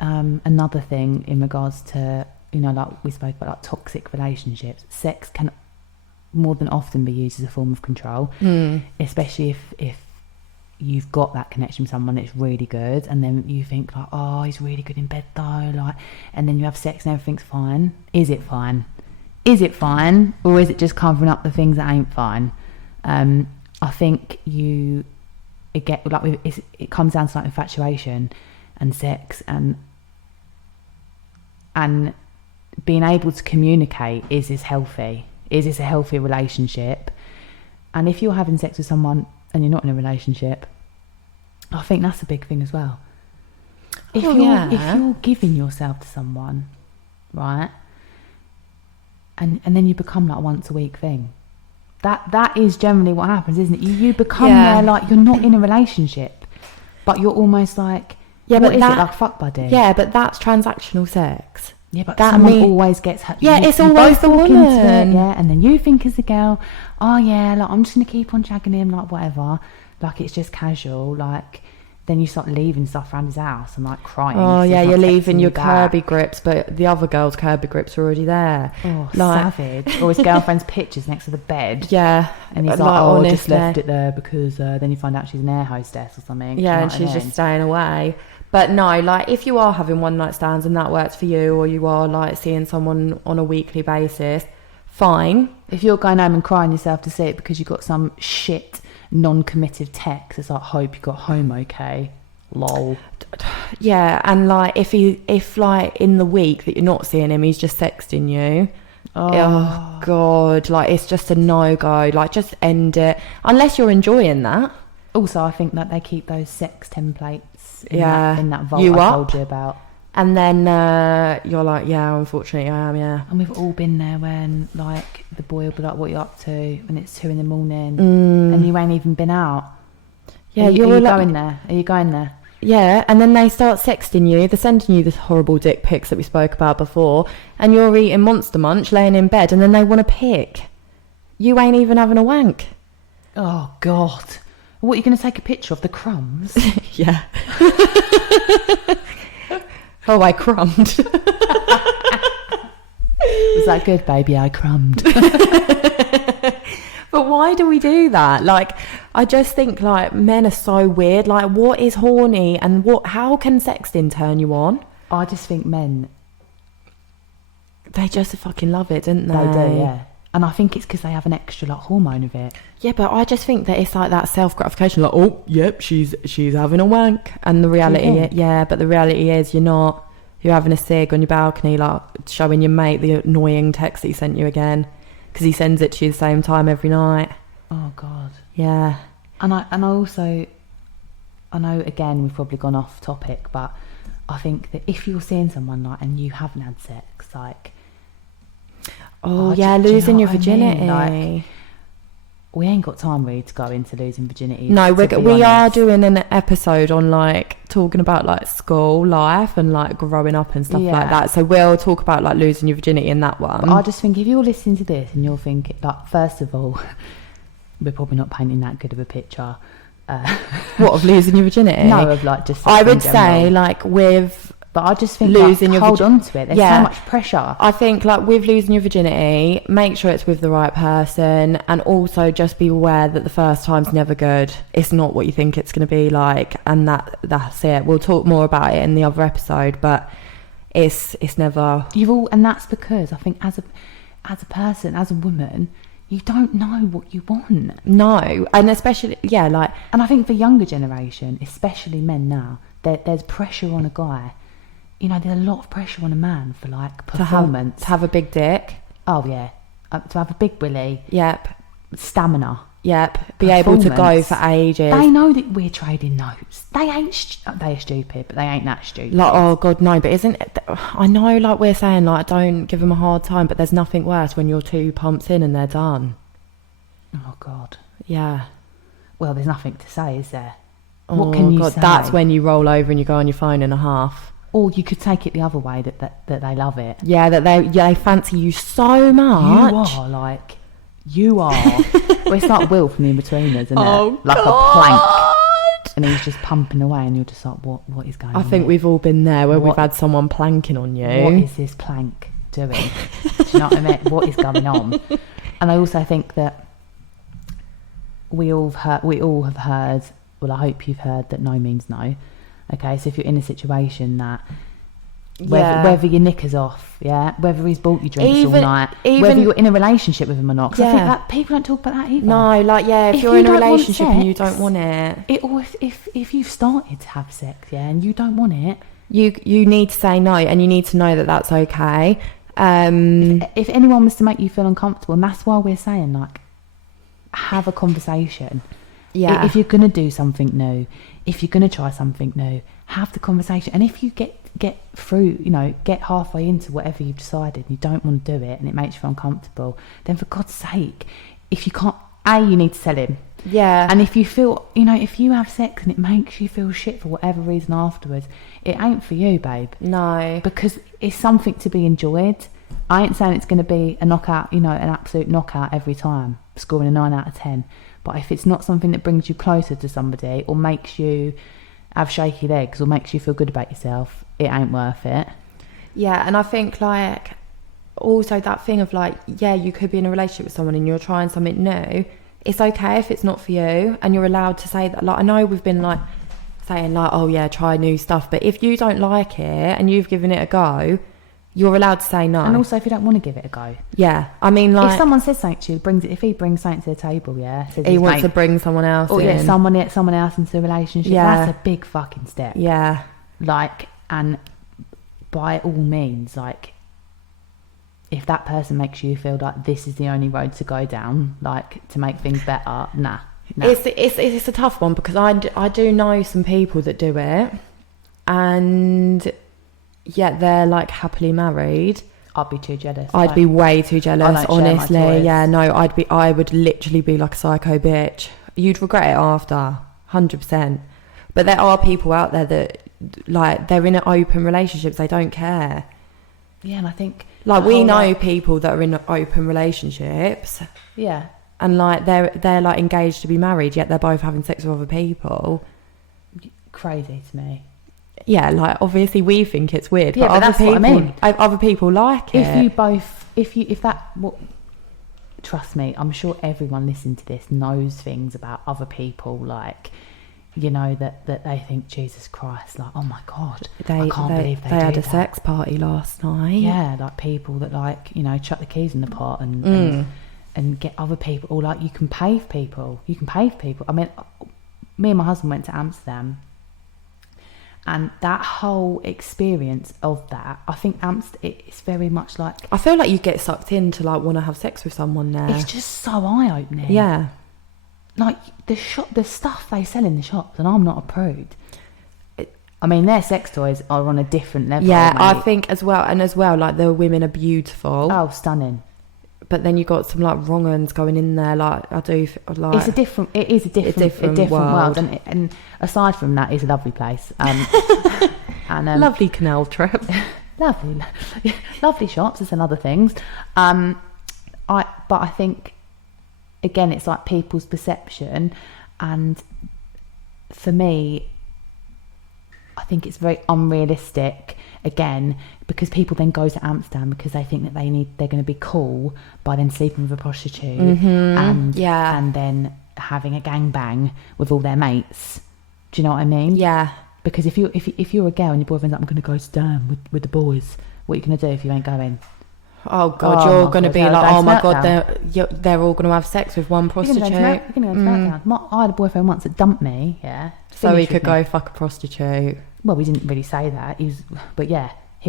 another thing in regards to, you know, like we spoke about, like toxic relationships, sex can more than often be used as a form of control, especially if you've got that connection with someone that's really good, and then you think like, oh, he's really good in bed though, like, and then you have sex and everything's fine. Is it fine? Is it fine, or is it just covering up the things that ain't fine? I think it comes down to like infatuation and sex and being able to communicate. Is this healthy? Is this a healthy relationship? And if you're having sex with someone and you're not in a relationship, I think that's a big thing as well. If you're giving yourself to someone, right, and then you become like a once a week thing, that is generally what happens, isn't it? You become there like you're not in a relationship, but you're almost like, what is it, like fuck buddy? Yeah, but that's transactional sex. Yeah, but someone always gets hurt. Yeah, it's always the woman. Yeah, and then you think as a girl, oh yeah, like I'm just gonna keep on shagging him, like whatever, like it's just casual. Like then you start leaving stuff around his house and like crying. Oh yeah, you're leaving your Kirby grips, but the other girl's Kirby grips are already there. Oh, like, savage. Or his girlfriend's pictures next to the bed. Yeah, and he's like, oh, I just left it there because then you find out she's an air hostess or something. Yeah, and she's just staying away. But no, like if you are having one night stands and that works for you, or you are like seeing someone on a weekly basis, fine. If you're going home and crying yourself to sleep because you got some shit non-committed text, it's like, hope you got home okay, lol. Yeah, and like if like in the week that you're not seeing him, he's just texting you. Oh god, like it's just a no-go. Like just end it unless you're enjoying that. Also, I think that they keep those sex templates in that vault I told you about. And then you're like, yeah, unfortunately I am, yeah. And we've all been there when like the boy will be like, what are you up to? And it's 2 a.m. and you ain't even been out. Yeah, are you going there? Are you going there? Yeah, and then they start sexting you. They're sending you the horrible dick pics that we spoke about before, and you're eating Monster Munch, laying in bed, and then they want to pick. You ain't even having a wank. Oh God. What, are you going to take a picture of the crumbs? Yeah. Oh, I crumbed. Was that good, baby? I crumbed. But why do we do that? Like, I just think like men are so weird. Like, what is horny and how can sexting turn you on? I just think men, they just fucking love it, don't they? They do, yeah. And I think it's because they have an extra like hormone of it. Yeah, but I just think that it's like that self-gratification, like, oh, yep, she's having a wank. And the reality, but the reality is you're not. You're having a cig on your balcony, like showing your mate the annoying text that he sent you again, because he sends it to you the same time every night. Oh God. Yeah. And I also, I know again we've probably gone off topic, but I think that if you're seeing someone like and you haven't had sex, like. Losing your virginity. I mean? Like, we ain't got time really to go into losing virginity. No, we are doing an episode on like talking about like school life and like growing up and stuff like that. So we'll talk about like losing your virginity in that one. But I just think if you're listening to this and you're thinking, like, first of all, we're probably not painting that good of a picture. What, of losing your virginity? No, of like just. I would say like with But I just think hold on to it. There's so much pressure. I think like with losing your virginity, make sure it's with the right person, and also just be aware that the first time's never good. It's not what you think it's going to be like, and that's it. We'll talk more about it in the other episode, but it's never. And that's because I think as a person, as a woman, you don't know what you want. No, and especially and I think for younger generation, especially men now, there's pressure on a guy. You know, there's a lot of pressure on a man for like performance. To have a big dick. Oh yeah, to have a big willy. Yep. Stamina. Yep. Be able to go for ages. They know that we're trading notes. They ain't. They're stupid, but they ain't that stupid. Like, oh god, no. But isn't it? I know, like we're saying, like don't give them a hard time, but there's nothing worse when you're 2 pumps in and they're done. Oh god. Yeah. Well, there's nothing to say, is there? Oh, what can you say? That's when you roll over and you go on your phone in a half. Or you could take it the other way, that they love it. Yeah, that they fancy you so much. You are. Well, it's like Will from The Inbetweeners, isn't it? Like God. a plank. And he's just pumping away and you're just like, what is going on? I think we've all been there where we've had someone planking on you. What is this plank doing? Do you know what I mean? What is going on? And I also think that we all have heard, well, I hope you've heard that no means no. Okay, so if you're in a situation that whether your knickers off, whether he's bought you drinks all night, whether you're in a relationship with him or not, because I think that people don't talk about that either. No, like if you're in a relationship and you don't want it, or if you've started to have sex, and you don't want it, you need to say no, and you need to know that that's okay. If anyone was to make you feel uncomfortable, and that's why we're saying like have a conversation. Yeah, if you're gonna do something new, if you're gonna try something new, have the conversation. And if you get through, get halfway into whatever you've decided and you don't want to do it and it makes you feel uncomfortable, then for God's sake, if you can't, you need to tell him. Yeah. And if you feel, if you have sex and it makes you feel shit for whatever reason afterwards, it ain't for you, babe. No. Because it's something to be enjoyed. I ain't saying it's going to be a knockout, an absolute knockout every time, scoring a 9 out of 10. But if it's not something that brings you closer to somebody or makes you have shaky legs or makes you feel good about yourself, it ain't worth it. Yeah, and I think like also that thing of like, you could be in a relationship with someone and you're trying something new. It's okay if it's not for you, and you're allowed to say that. Like I know we've been like saying like, oh yeah, try new stuff, but if you don't like it and you've given it a go, you're allowed to say no. And also if you don't want to give it a go. Yeah. I mean, like, if someone says something to you, if he brings something to the table, says he wants to bring someone else in. someone else into a relationship, that's a big fucking step. Yeah. Like, and by all means, like, if that person makes you feel like this is the only road to go down, like, to make things better, nah. It's a tough one, because I do know some people that do it, and yet they're like happily married. I'd be too jealous. I'd be way too jealous, honestly. Yeah, no, I would literally be like a psycho bitch. You'd regret it after, 100%. But there are people out there that, like, they're in open relationships, they don't care. Yeah, and I think, like, we know people that are in open relationships. Yeah. And like they're like engaged to be married, yet they're both having sex with other people. Crazy to me. Yeah, like obviously we think it's weird, but other that's people, what I mean. Other people like it. Trust me, I'm sure everyone listening to this knows things about other people, like, that they think, Jesus Christ, like, oh my God, I can't believe they had do a sex party last night. Yeah, like people that like, chuck the keys in the pot and get other people, or like you can pay for people. I mean, me and my husband went to Amsterdam. And that whole experience of that, I think it's very much like... I feel like you get sucked in to like want to have sex with someone there. It's just so eye-opening. Yeah. Like the stuff they sell in the shops, and I'm not a prude. I mean, their sex toys are on a different level. Yeah, mate. I think as well, like the women are beautiful. Oh, stunning. But then you got some like wrong uns going in there. Like I do like it is a different world. And aside from that, it's a lovely place. And lovely canal trip. lovely shops and other things. But I think again, it's like people's perception, and for me, I I think it's very unrealistic, again, because people then go to Amsterdam because they think that they're going to be cool by then sleeping with a prostitute and then having a gangbang with all their mates. Do you know what I mean? Yeah. Because if you're a girl and your boyfriend's like, I'm going to go to Amsterdam with the boys, what are you going to do if you ain't going? Oh God, you're going to be like, oh my God, they're all going to have sex with one prostitute. You're going to go to SmackDown. I had a boyfriend once that dumped me, so he could go fuck a prostitute. Well, we didn't really say that. He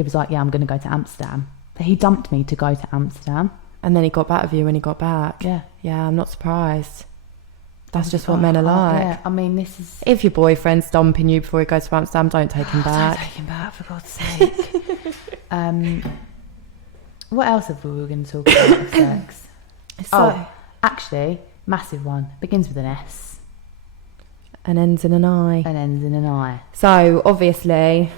was like, yeah, I'm going to go to Amsterdam. He dumped me to go to Amsterdam. And then he got back with you when he got back. Yeah. Yeah, I'm not surprised. That's just what men are like. Yeah. I mean, this is... If your boyfriend's dumping you before he goes to Amsterdam, don't take him back. Don't take him back, for God's sake. What else have we were going to talk about with sex? Actually, massive one. Begins with an S. And ends in an I. So, obviously,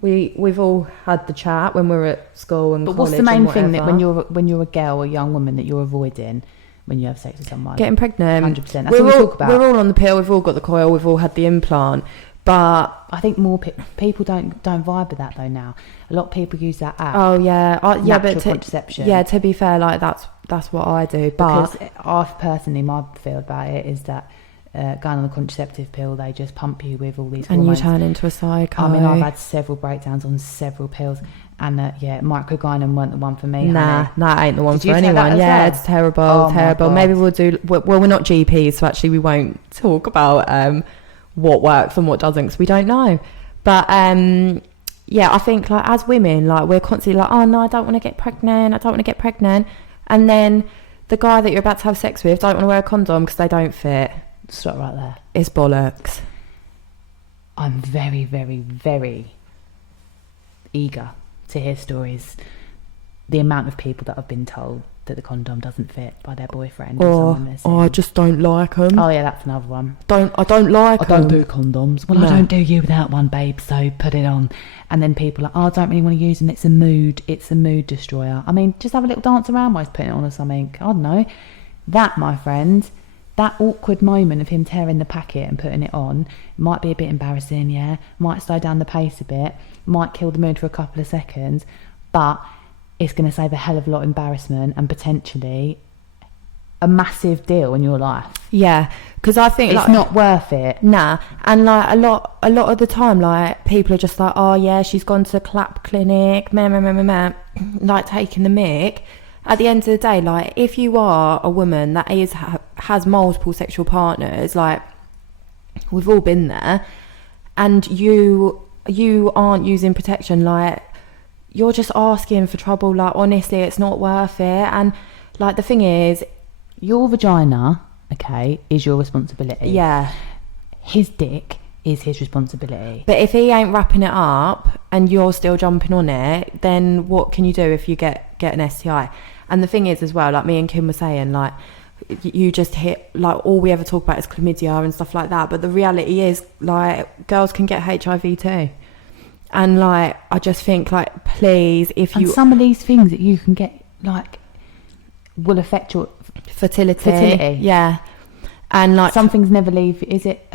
we've all had the chat when we were at school and college. But what's the main thing that when you're a girl or a young woman that you're avoiding when you have sex with someone? Getting pregnant. 100%. That's what we talk about. We're all on the pill. We've all got the coil. We've all had the implant. But I think more people don't vibe with that though now. A lot of people use that app. Oh yeah, natural contraception. Yeah, to be fair, like that's what I do. But because I personally, my feel about it is that going on the contraceptive pill, they just pump you with all these hormones. And you turn into a psycho. I mean, I've had several breakdowns on several pills, and microgynon weren't the one for me. Nah, honey. that ain't the one for anyone. Yeah, it's terrible, terrible. Maybe we'll do. Well, we're not GPs, so actually we won't talk about what works and what doesn't, because we don't know. But yeah, I think like as women, like we're constantly like, oh no, I don't want to get pregnant, and then the guy that you're about to have sex with don't want to wear a condom because they don't fit. Stop right there. It's bollocks. I'm very, very, very eager to hear stories. The amount of people that have been told that the condom doesn't fit by their boyfriend or someone. I just don't like them. Oh yeah, that's another one. I don't like them. I don't do condoms. Well, no. I don't do you without one, babe, so put it on. And then people are like, oh, I don't really want to use them. It's a mood destroyer. I mean, just have a little dance around while he's putting it on or something. I don't know. That, my friend, that awkward moment of him tearing the packet and putting it on might be a bit embarrassing, yeah. Might slow down the pace a bit. Might kill the mood for a couple of seconds. But it's going to save a hell of a lot of embarrassment and potentially a massive deal in your life. Yeah, because I think it's not worth it. Nah, and like a lot of the time, like people are just like, oh yeah, she's gone to the clap clinic, like taking the mick. At the end of the day, like if you are a woman that has multiple sexual partners, like we've all been there, and you aren't using protection, like you're just asking for trouble. Like honestly, it's not worth it. And like the thing is, your vagina, okay, is your responsibility. Yeah. His dick is his responsibility. But if he ain't wrapping it up and you're still jumping on it, then what can you do if you get an STI? And the thing is as well, like me and Kim were saying, like you just hit, like all we ever talk about is chlamydia and stuff like that. But the reality is, like, girls can get HIV too. And like, I just think, like, please, if you... And some of these things that you can get, like, will affect your... Fertility. Yeah. And like... Some things never leave. Is it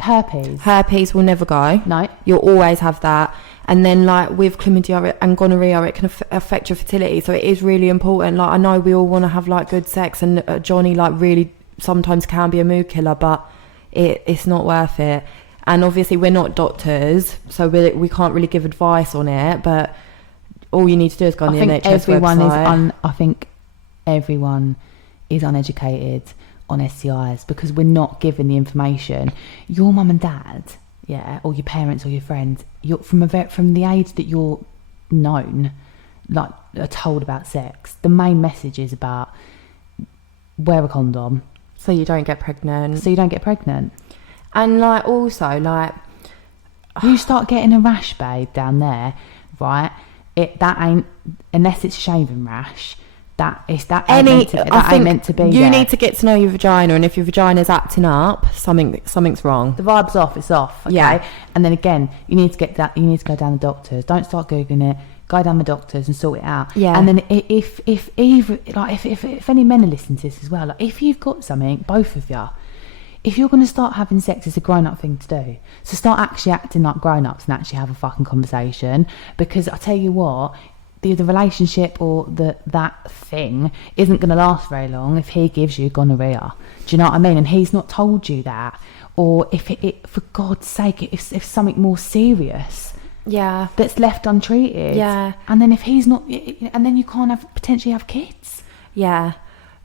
herpes? Herpes will never go. No. You'll always have that. And then, like, with chlamydia and gonorrhea, it can affect your fertility. So it is really important. Like, I know we all want to have, like, good sex. And Johnny, like, really sometimes can be a mood killer. But it's not worth it. And obviously, we're not doctors. So we can't really give advice on it. But all you need to do is go on the NHS website. I think everyone is uneducated on STIs because we're not given the information. Your mum and dad, yeah, or your parents or your friends, you're from the age that you're known, like, are told about sex. The main message is about wear a condom so you don't get pregnant. And like, also, like, you start getting a rash, babe, down there, right? That ain't, unless it's a shaving rash. Ain't meant to be. You need to get to know your vagina, and if your vagina's acting up, something's wrong. The vibe's off. It's off. Okay? Yeah. And then again, you need to get that. You need to go down the doctors. Don't start googling it. Go down the doctors and sort it out. Yeah. And then if any men are listening to this as well, like if you've got something, both of you, if you're going to start having sex, it's a grown-up thing to do. So start actually acting like grown-ups and actually have a fucking conversation. Because I tell you what, the relationship or that thing isn't going to last very long if he gives you gonorrhea. Do you know what I mean? And he's not told you that. Or if it for God's sake, if something more serious that's left untreated. Yeah. And then if he's not, and then you can't potentially have kids. Yeah.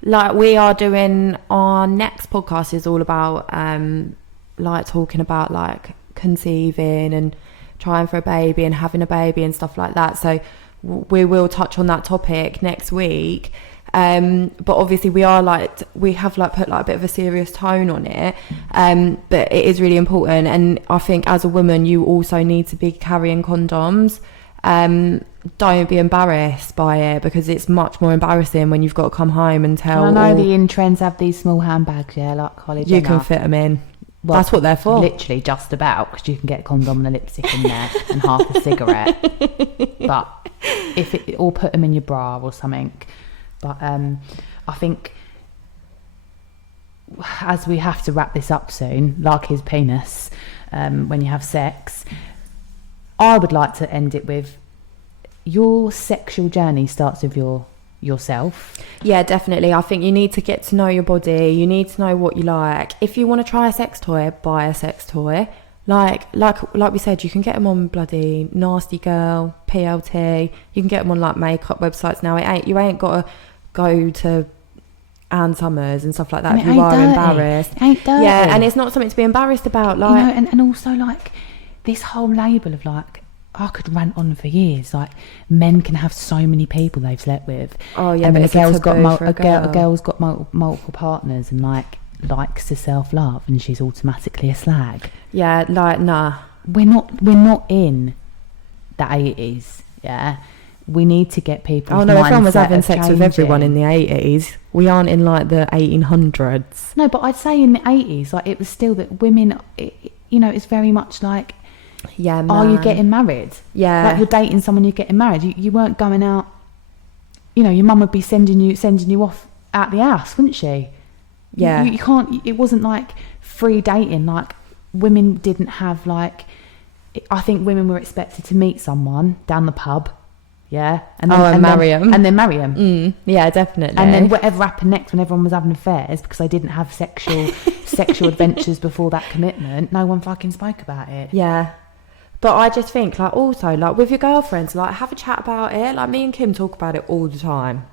Like we are doing, our next podcast is all about like talking about like conceiving and trying for a baby and having a baby and stuff like that. So we will touch on that topic next week. But obviously we have put like a bit of a serious tone on it. But it is really important. And I think as a woman, you also need to be carrying condoms. Don't be embarrassed by it, because it's much more embarrassing when you've got to come home and tell. And I know the in-trends have these small handbags, like Kylie Jenner. You can fit them in. Well, that's what they're for. Literally just about, because you can get a condom and a lipstick in there and half a cigarette. But or put them in your bra or something. But I think, as we have to wrap this up soon, like his penis, when you have sex, I would like to end it with, your sexual journey starts with yourself. Yeah, definitely. I think you need to get to know your body. You need to know what you like. If you want to try a sex toy, buy a sex toy. Like we said, you can get them on bloody Nasty Girl, PLT. You can get them on like makeup websites now. You ain't got to go to Ann Summers and stuff like that if you are embarrassed. It ain't dirty. Yeah, and it's not something to be embarrassed about. Like, and also like this whole label of like, I could rant on for years. Like, men can have so many people they've slept with. Oh yeah, and but then a girl's got multiple partners and like likes to self-love, and she's automatically a slag. Yeah, like nah. We're not in the 80s. Yeah, we need to get people. Oh no, everyone was having sex with everyone in the 80s. We aren't in like the 1800s. No, but I'd say in the 80s, like it was still that women. It's very much like. Yeah, man. Are you getting married? Yeah. Like you're dating someone, you're getting married. You weren't going out, your mum would be sending you off out the house, wouldn't she? Yeah. You can't, it wasn't like free dating. Like women didn't have like, I think women were expected to meet someone down the pub. Yeah. And marry them. And then marry them. Yeah, definitely. And then whatever happened next when everyone was having affairs, because they didn't have sexual adventures before that commitment, no one fucking spoke about it. Yeah. But I just think, like, also, like, with your girlfriends, like, have a chat about it. Like, me and Kim talk about it all the time.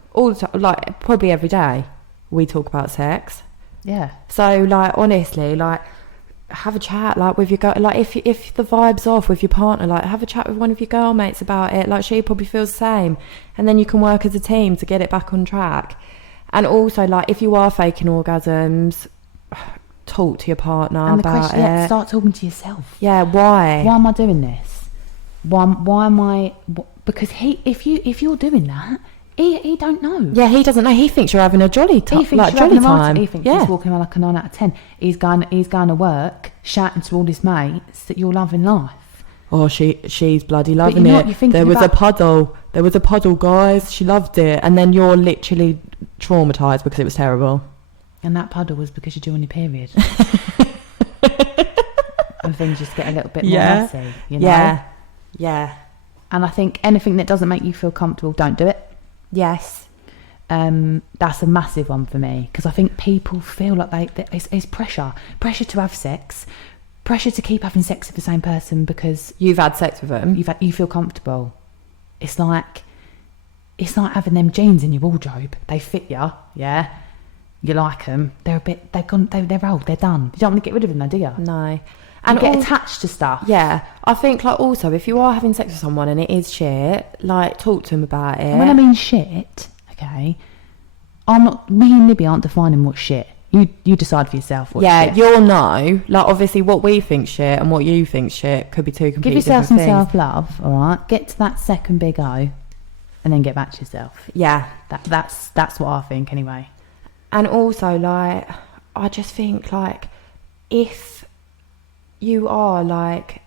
Like, probably every day we talk about sex. Yeah. So, like, honestly, like, have a chat, like, with your girl. Like, if the vibe's off with your partner, like, have a chat with one of your girl mates about it. Like, she probably feels the same. And then you can work as a team to get it back on track. And also, like, if you are faking orgasms, talk to your partner about it. Start talking to yourself. Yeah, why am I doing this? Why am I? Because if you're doing that, he don't know. Yeah, he doesn't know. He thinks you're having a jolly time. He thinks he's walking around like a 9 out of 10. He's going to work, shouting to all his mates that you're loving life. Oh, she's bloody loving it. There was a puddle, guys. She loved it, and then you're literally traumatized because it was terrible. And that puddle was because you're doing your period. And things just get a little bit more messy, Yeah. And I think anything that doesn't make you feel comfortable, don't do it. Yes. That's a massive one for me, because I think people feel like it's pressure to have sex, pressure to keep having sex with the same person because you've had sex with them. You feel comfortable. It's like having them jeans in your wardrobe. They fit you, yeah. You like them. They're they're old. They're done. You don't want to get rid of them, though, do you? No. And get attached to stuff. Yeah. I think, like, also, if you are having sex with someone and it is shit, like, talk to them about it. And when I mean shit, okay, me and Libby aren't defining what's shit. You decide for yourself what's shit. Yeah, you'll know. Like, obviously, what we think shit and what you think shit could be two completely different things. Give yourself some self-love, all right? Get to that second big O and then get back to yourself. Yeah. That's what I think, anyway. And also, like, I just think, like, if you are, like,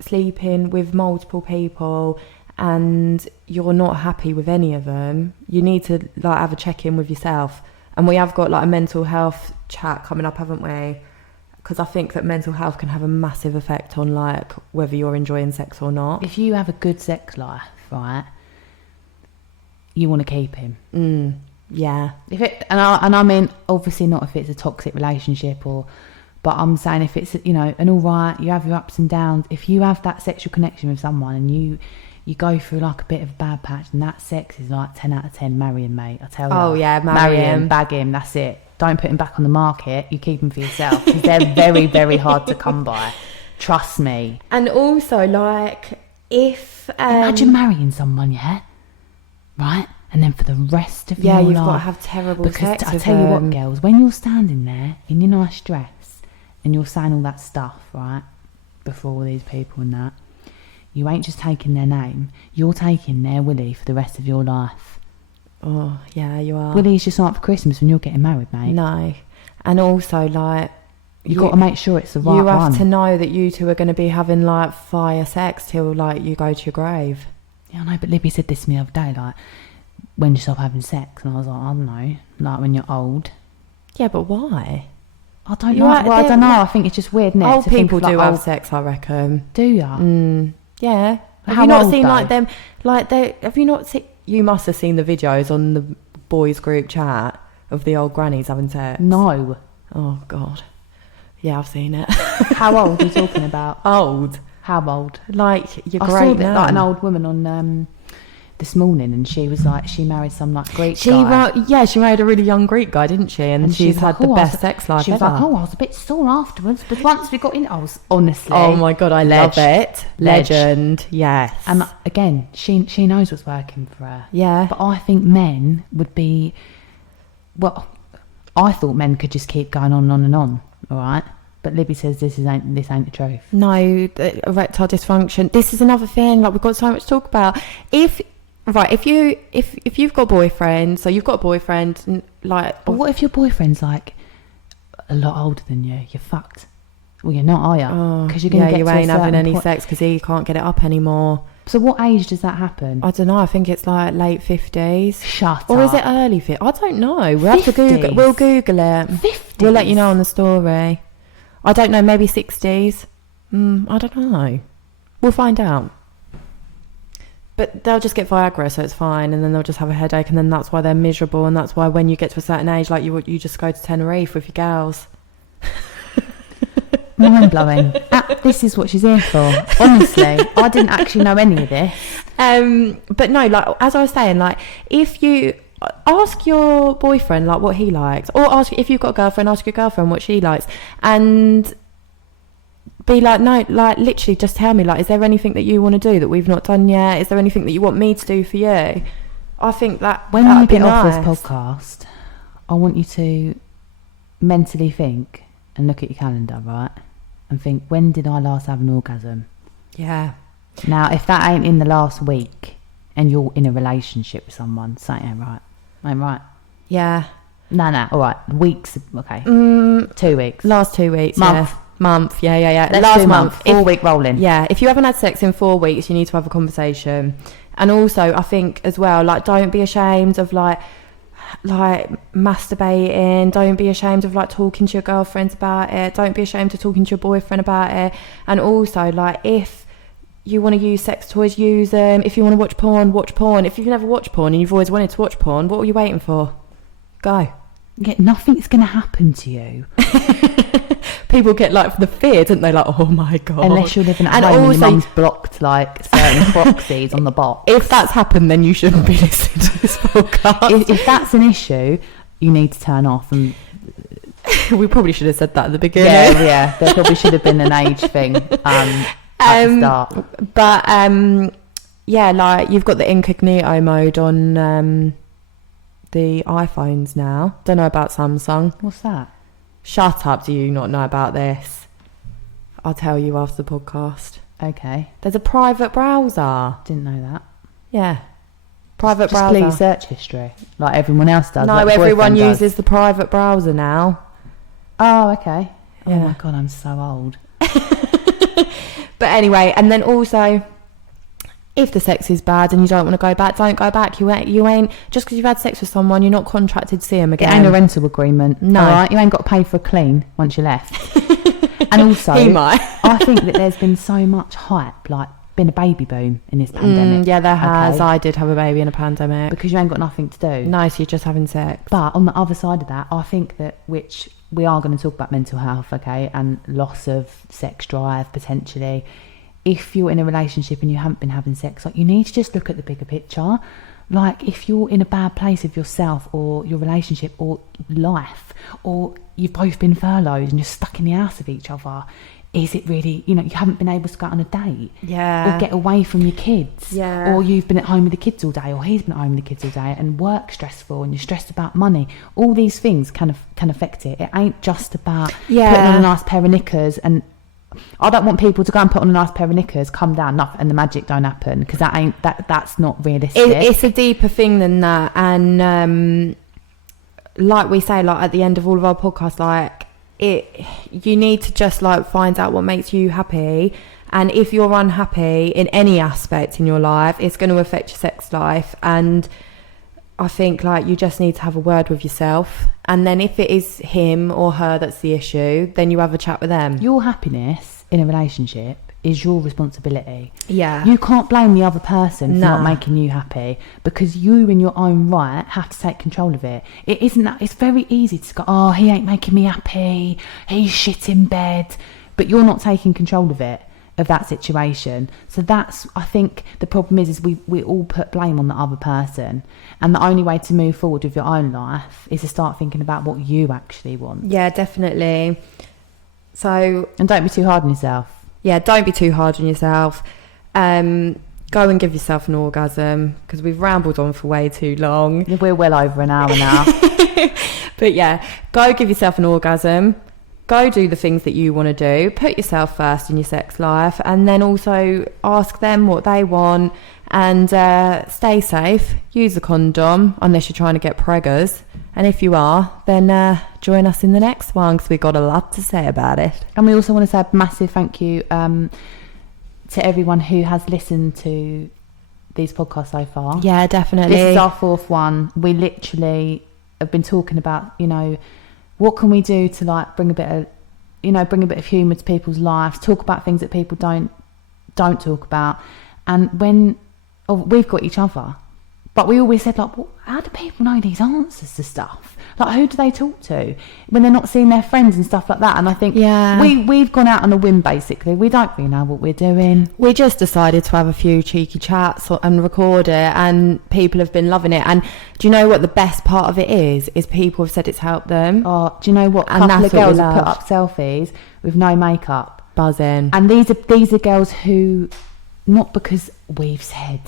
sleeping with multiple people and you're not happy with any of them, you need to, like, have a check-in with yourself And we have got like a mental health chat coming up, haven't we? Because I think that mental health can have a massive effect on like whether you're enjoying sex or not. If you have a good sex life, right, you want to keep him. Yeah. And I mean, obviously not if it's a toxic relationship but I'm saying if it's, you know, an all right, you have your ups and downs. If you have that sexual connection with someone and you go through like a bit of a bad patch, and that sex is like 10 out of 10, marry him, mate. I tell you. Oh yeah, marry him, bag him. That's it. Don't put him back on the market. You keep him for yourself because they're very, very hard to come by. Trust me. And also, like, if imagine marrying someone, yeah, right, and then for the rest of your life, you've got to have terrible sex. I tell you what, girls, when you're standing there in your nice dress and you're saying all that stuff, right, before all these people and that, you ain't just taking their name, you're taking their willy for the rest of your life. Oh, yeah, you are. Willy's just like for Christmas when you're getting married, mate. No. And also, like, you've got to make sure it's the right one. You have to know that you two are going to be having, like, fire sex till, like, you go to your grave. Yeah, I know, but Libby said this to me the other day, like, when you stop having sex, and I was like, I don't know, like when you're old. Yeah, but why? I don't know. Well, I don't know. I think it's just weird, isn't it? Old people do have sex, I reckon. Do ya? Yeah. Have How you not old, seen though? like them? Like they? Have you not seen? You must have seen the videos on the boys' group chat of the old grannies having sex. No. Oh God. Yeah, I've seen it. How old are you talking about? Old. How old? Like you're I great saw now. like an old woman on this morning, and she was like, she married some like Greek guy. She married a really young Greek guy, didn't she? And she's had the best sex life She was ever. like, I was a bit sore afterwards, but once we got in, I was honestly. Oh my God, I love it. Ledge. Legend, yes. And again, she knows what's working for her. Yeah. But I think men would be. Well, I thought men could just keep going on and on. All right. But Libby says this ain't the truth. No, erectile dysfunction. This is another thing. Like we've got so much to talk about. If you've got a boyfriend, so you've got a boyfriend, like. But what if your boyfriend's like a lot older than you? You're fucked. Well, you're not, are you? Because you're gonna get you to ain't a having any point. sex because he can't get it up anymore. So what age does that happen? I don't know. I think it's like late 50s. Shut up. Or is it early 50s? I don't know. We'll have to 50s? Google. We'll Google it. 50s? We'll let you know on the story. I don't know. Maybe 60s. I don't know. We'll find out. But they'll just get Viagra, so it's fine, and then they'll just have a headache, and then that's why they're miserable, and that's why when you get to a certain age, like you just go to Tenerife with your gals. Mind blowing. This is what she's here for. Honestly, I didn't actually know any of this. But no, like as I was saying, like if you ask your boyfriend like what he likes, or ask if you've got a girlfriend, ask your girlfriend what she likes, and be like, no, like literally just tell me, like, is there anything that you want to do that we've not done yet? Is there anything that you want me to do for you? I think that when you get off nice. this podcast, I want you to mentally think and look at your calendar, right? And think, when did I last have an orgasm? Yeah. Now, if that ain't in the last week and you're in a relationship with someone, say ain't right. Ain't right. Yeah. No, all right. Weeks, okay. 2 weeks. Last 2 weeks. Month. Yeah. Let's last do month. 4 week rolling. Yeah. If you haven't had sex in 4 weeks, you need to have a conversation. And also, I think as well, like, don't be ashamed of like masturbating. Don't be ashamed of like talking to your girlfriends about it. Don't be ashamed of talking to your boyfriend about it. And also, like, if you want to use sex toys, use them. If you want to watch porn, watch porn. If you've never watched porn and you've always wanted to watch porn, what are you waiting for? Go. Yeah, nothing's going to happen to you. People get like the fear, don't they? Like, oh my God. Unless you're living at home and your mum's blocked like certain proxies on the box. If that's happened, then you shouldn't be listening to this podcast. If that's an issue, you need to turn off. And we probably should have said that at the beginning. Yeah. There probably should have been an age thing at the start. But yeah, like you've got the incognito mode on the iPhones now. Don't know about Samsung. What's that? Shut up, do you not know about this? I'll tell you after the podcast. Okay. There's a private browser. Didn't know that. Yeah. Private Just browser. please search history, like everyone else does. No, like everyone does. uses the private browser now. Oh, okay. Yeah. Oh my God, I'm so old. But anyway, and then also, if the sex is bad and you don't want to go back, don't go back. You ain't just because you've had sex with someone, you're not contracted to see them again. It ain't a rental agreement. No. All right? You ain't got to pay for a clean once you left. And also, He might. I think that there's been so much hype, like been a baby boom in this pandemic. Yeah, there has. Okay? I did have a baby in a pandemic. Because you ain't got nothing to do. No, so you're just having sex. But on the other side of that, I think that, which we are going to talk about mental health, okay, and loss of sex drive potentially. If you're in a relationship and you haven't been having sex, like, you need to just look at the bigger picture. Like, if you're in a bad place with yourself or your relationship or life, or you've both been furloughed and you're stuck in the house with each other, is it really, you haven't been able to go on a date? Yeah. Or get away from your kids? Yeah. Or you've been at home with the kids all day, or he's been at home with the kids all day, and work stressful, and you're stressed about money. All these things can affect it. It ain't just about putting on a nice pair of knickers. And I don't want people to go and put on a nice pair of knickers, come down, and the magic don't happen, because that's not realistic. It's a deeper thing than that. And like we say, like at the end of all of our podcasts, like, you need to just like find out what makes you happy, and if you're unhappy in any aspect in your life, it's going to affect your sex life. And I think like you just need to have a word with yourself, and then if it is him or her that's the issue, then you have a chat with them. Your happiness in a relationship is your responsibility. Yeah. You can't blame the other person for not making you happy, because you in your own right have to take control of it. It isn't that. It's very easy to go, oh, he ain't making me happy, he's shit in bed, but you're not taking control of that situation. So that's, I think the problem is we all put blame on the other person, and the only way to move forward with your own life is to start thinking about what you actually want. Yeah, definitely. So, and don't be too hard on yourself. Yeah, don't be too hard on yourself. Go and give yourself an orgasm, because we've rambled on for way too long. We're well over an hour now. But yeah, go give yourself an orgasm. Go do the things that you want to do. Put yourself first in your sex life, and then also ask them what they want, and stay safe. Use a condom unless you're trying to get preggers. And if you are, then join us in the next one, because we've got a lot to say about it. And we also want to say a massive thank you to everyone who has listened to these podcasts so far. Yeah, definitely. This is our 4th one. We literally have been talking about, what can we do to like bring a bit of humour to people's lives, talk about things that people don't talk about. And we've got each other. But we always said, like, well, how do people know these answers to stuff? Like, who do they talk to when they're not seeing their friends and stuff like that? And I think we've gone out on a whim, basically. We don't really know what we're doing. We just decided to have a few cheeky chats and record it, and people have been loving it. And do you know what the best part of it is? Is people have said it's helped them. Oh, do you know what? A couple of girls have put up selfies with no makeup. Buzzing. And these are girls who, not because we've said...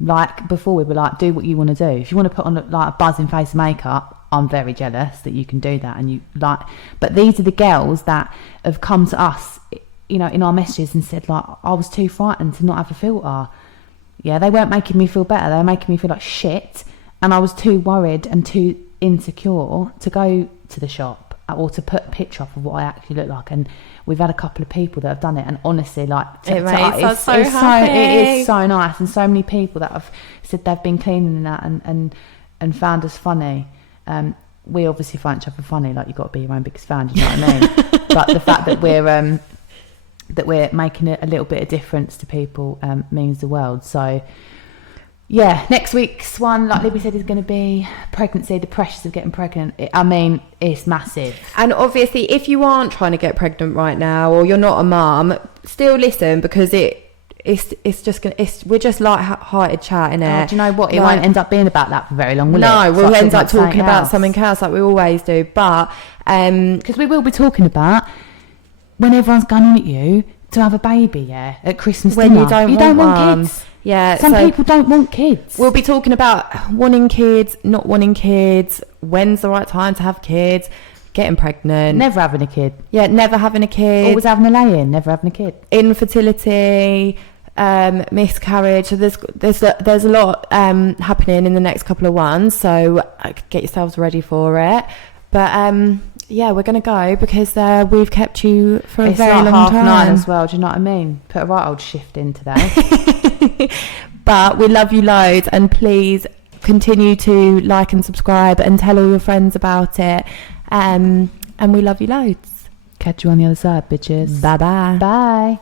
Like before, we were like, do what you want to do. If you want to put on like a buzzing face of makeup, I'm very jealous that you can do that. And you like, but these are the girls that have come to us, in our messages and said, like, I was too frightened to not have a filter. Yeah, they weren't making me feel better. They were making me feel like shit, and I was too worried and too insecure to go to the shop or to put a picture up of what I actually look like. And we've had a couple of people that have done it, and honestly, like, it makes us so happy. It is so nice, and so many people that have said they've been cleaning that and found us funny. We obviously find each other funny, like, you've got to be your own biggest fan, do you know what I mean? But the fact that we're making a little bit of difference to people means the world. So yeah, next week's one, like Libby said, is going to be pregnancy, the pressures of getting pregnant. It's massive. And obviously, if you aren't trying to get pregnant right now, or you're not a mum, still listen, because we're just light-hearted chatting it. Do you know what? It won't end up being about that for very long, will it? No, we'll end up talking about something else, like we always do. But because we will be talking about when everyone's going on at you to have a baby, at Christmas when dinner. You don't want kids. Yeah, some people don't want kids. We'll be talking about wanting kids, not wanting kids, when's the right time to have kids, getting pregnant, never having a kid. Yeah, never having a kid. Always having a lay-in, never having a kid. Infertility, miscarriage. So there's a lot happening in the next couple of ones. So get yourselves ready for it. But yeah, we're going to go because we've kept you for a very long time. It's like 9:30 as well, do you know what I mean? Put a right old shift in today. But we love you loads, and please continue to like and subscribe and tell all your friends about it. And we love you loads. Catch you on the other side, bitches. Bye-bye. Bye.